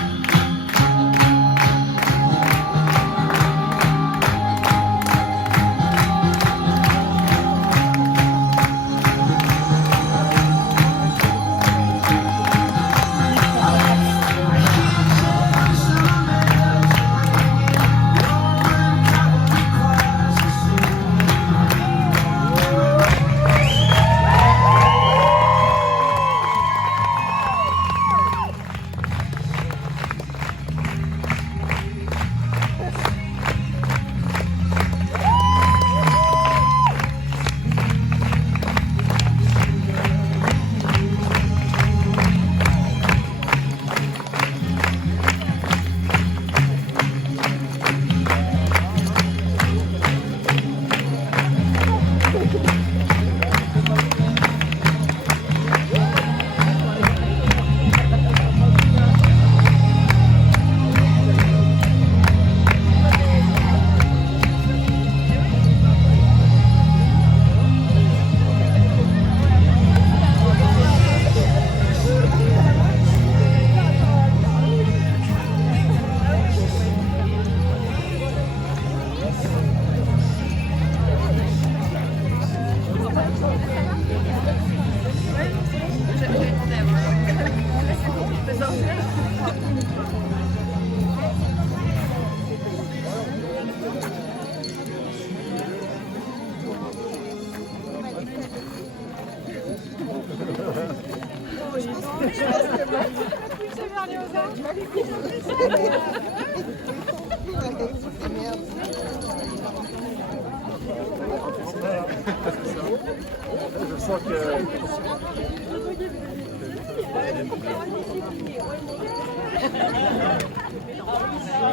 Je sens que...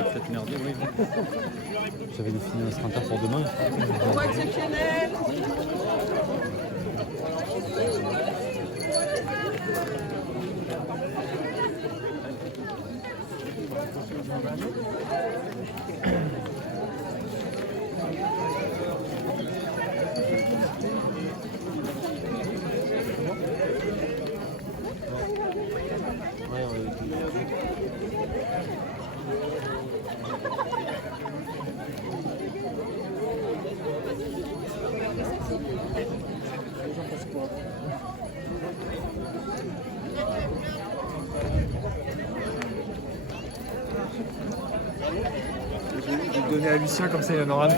Peut-être merdier, oui. J'avais défini un sprinter pour demain. Exceptionnel. Je vais donner à Lucien, comme ça il en aura plus.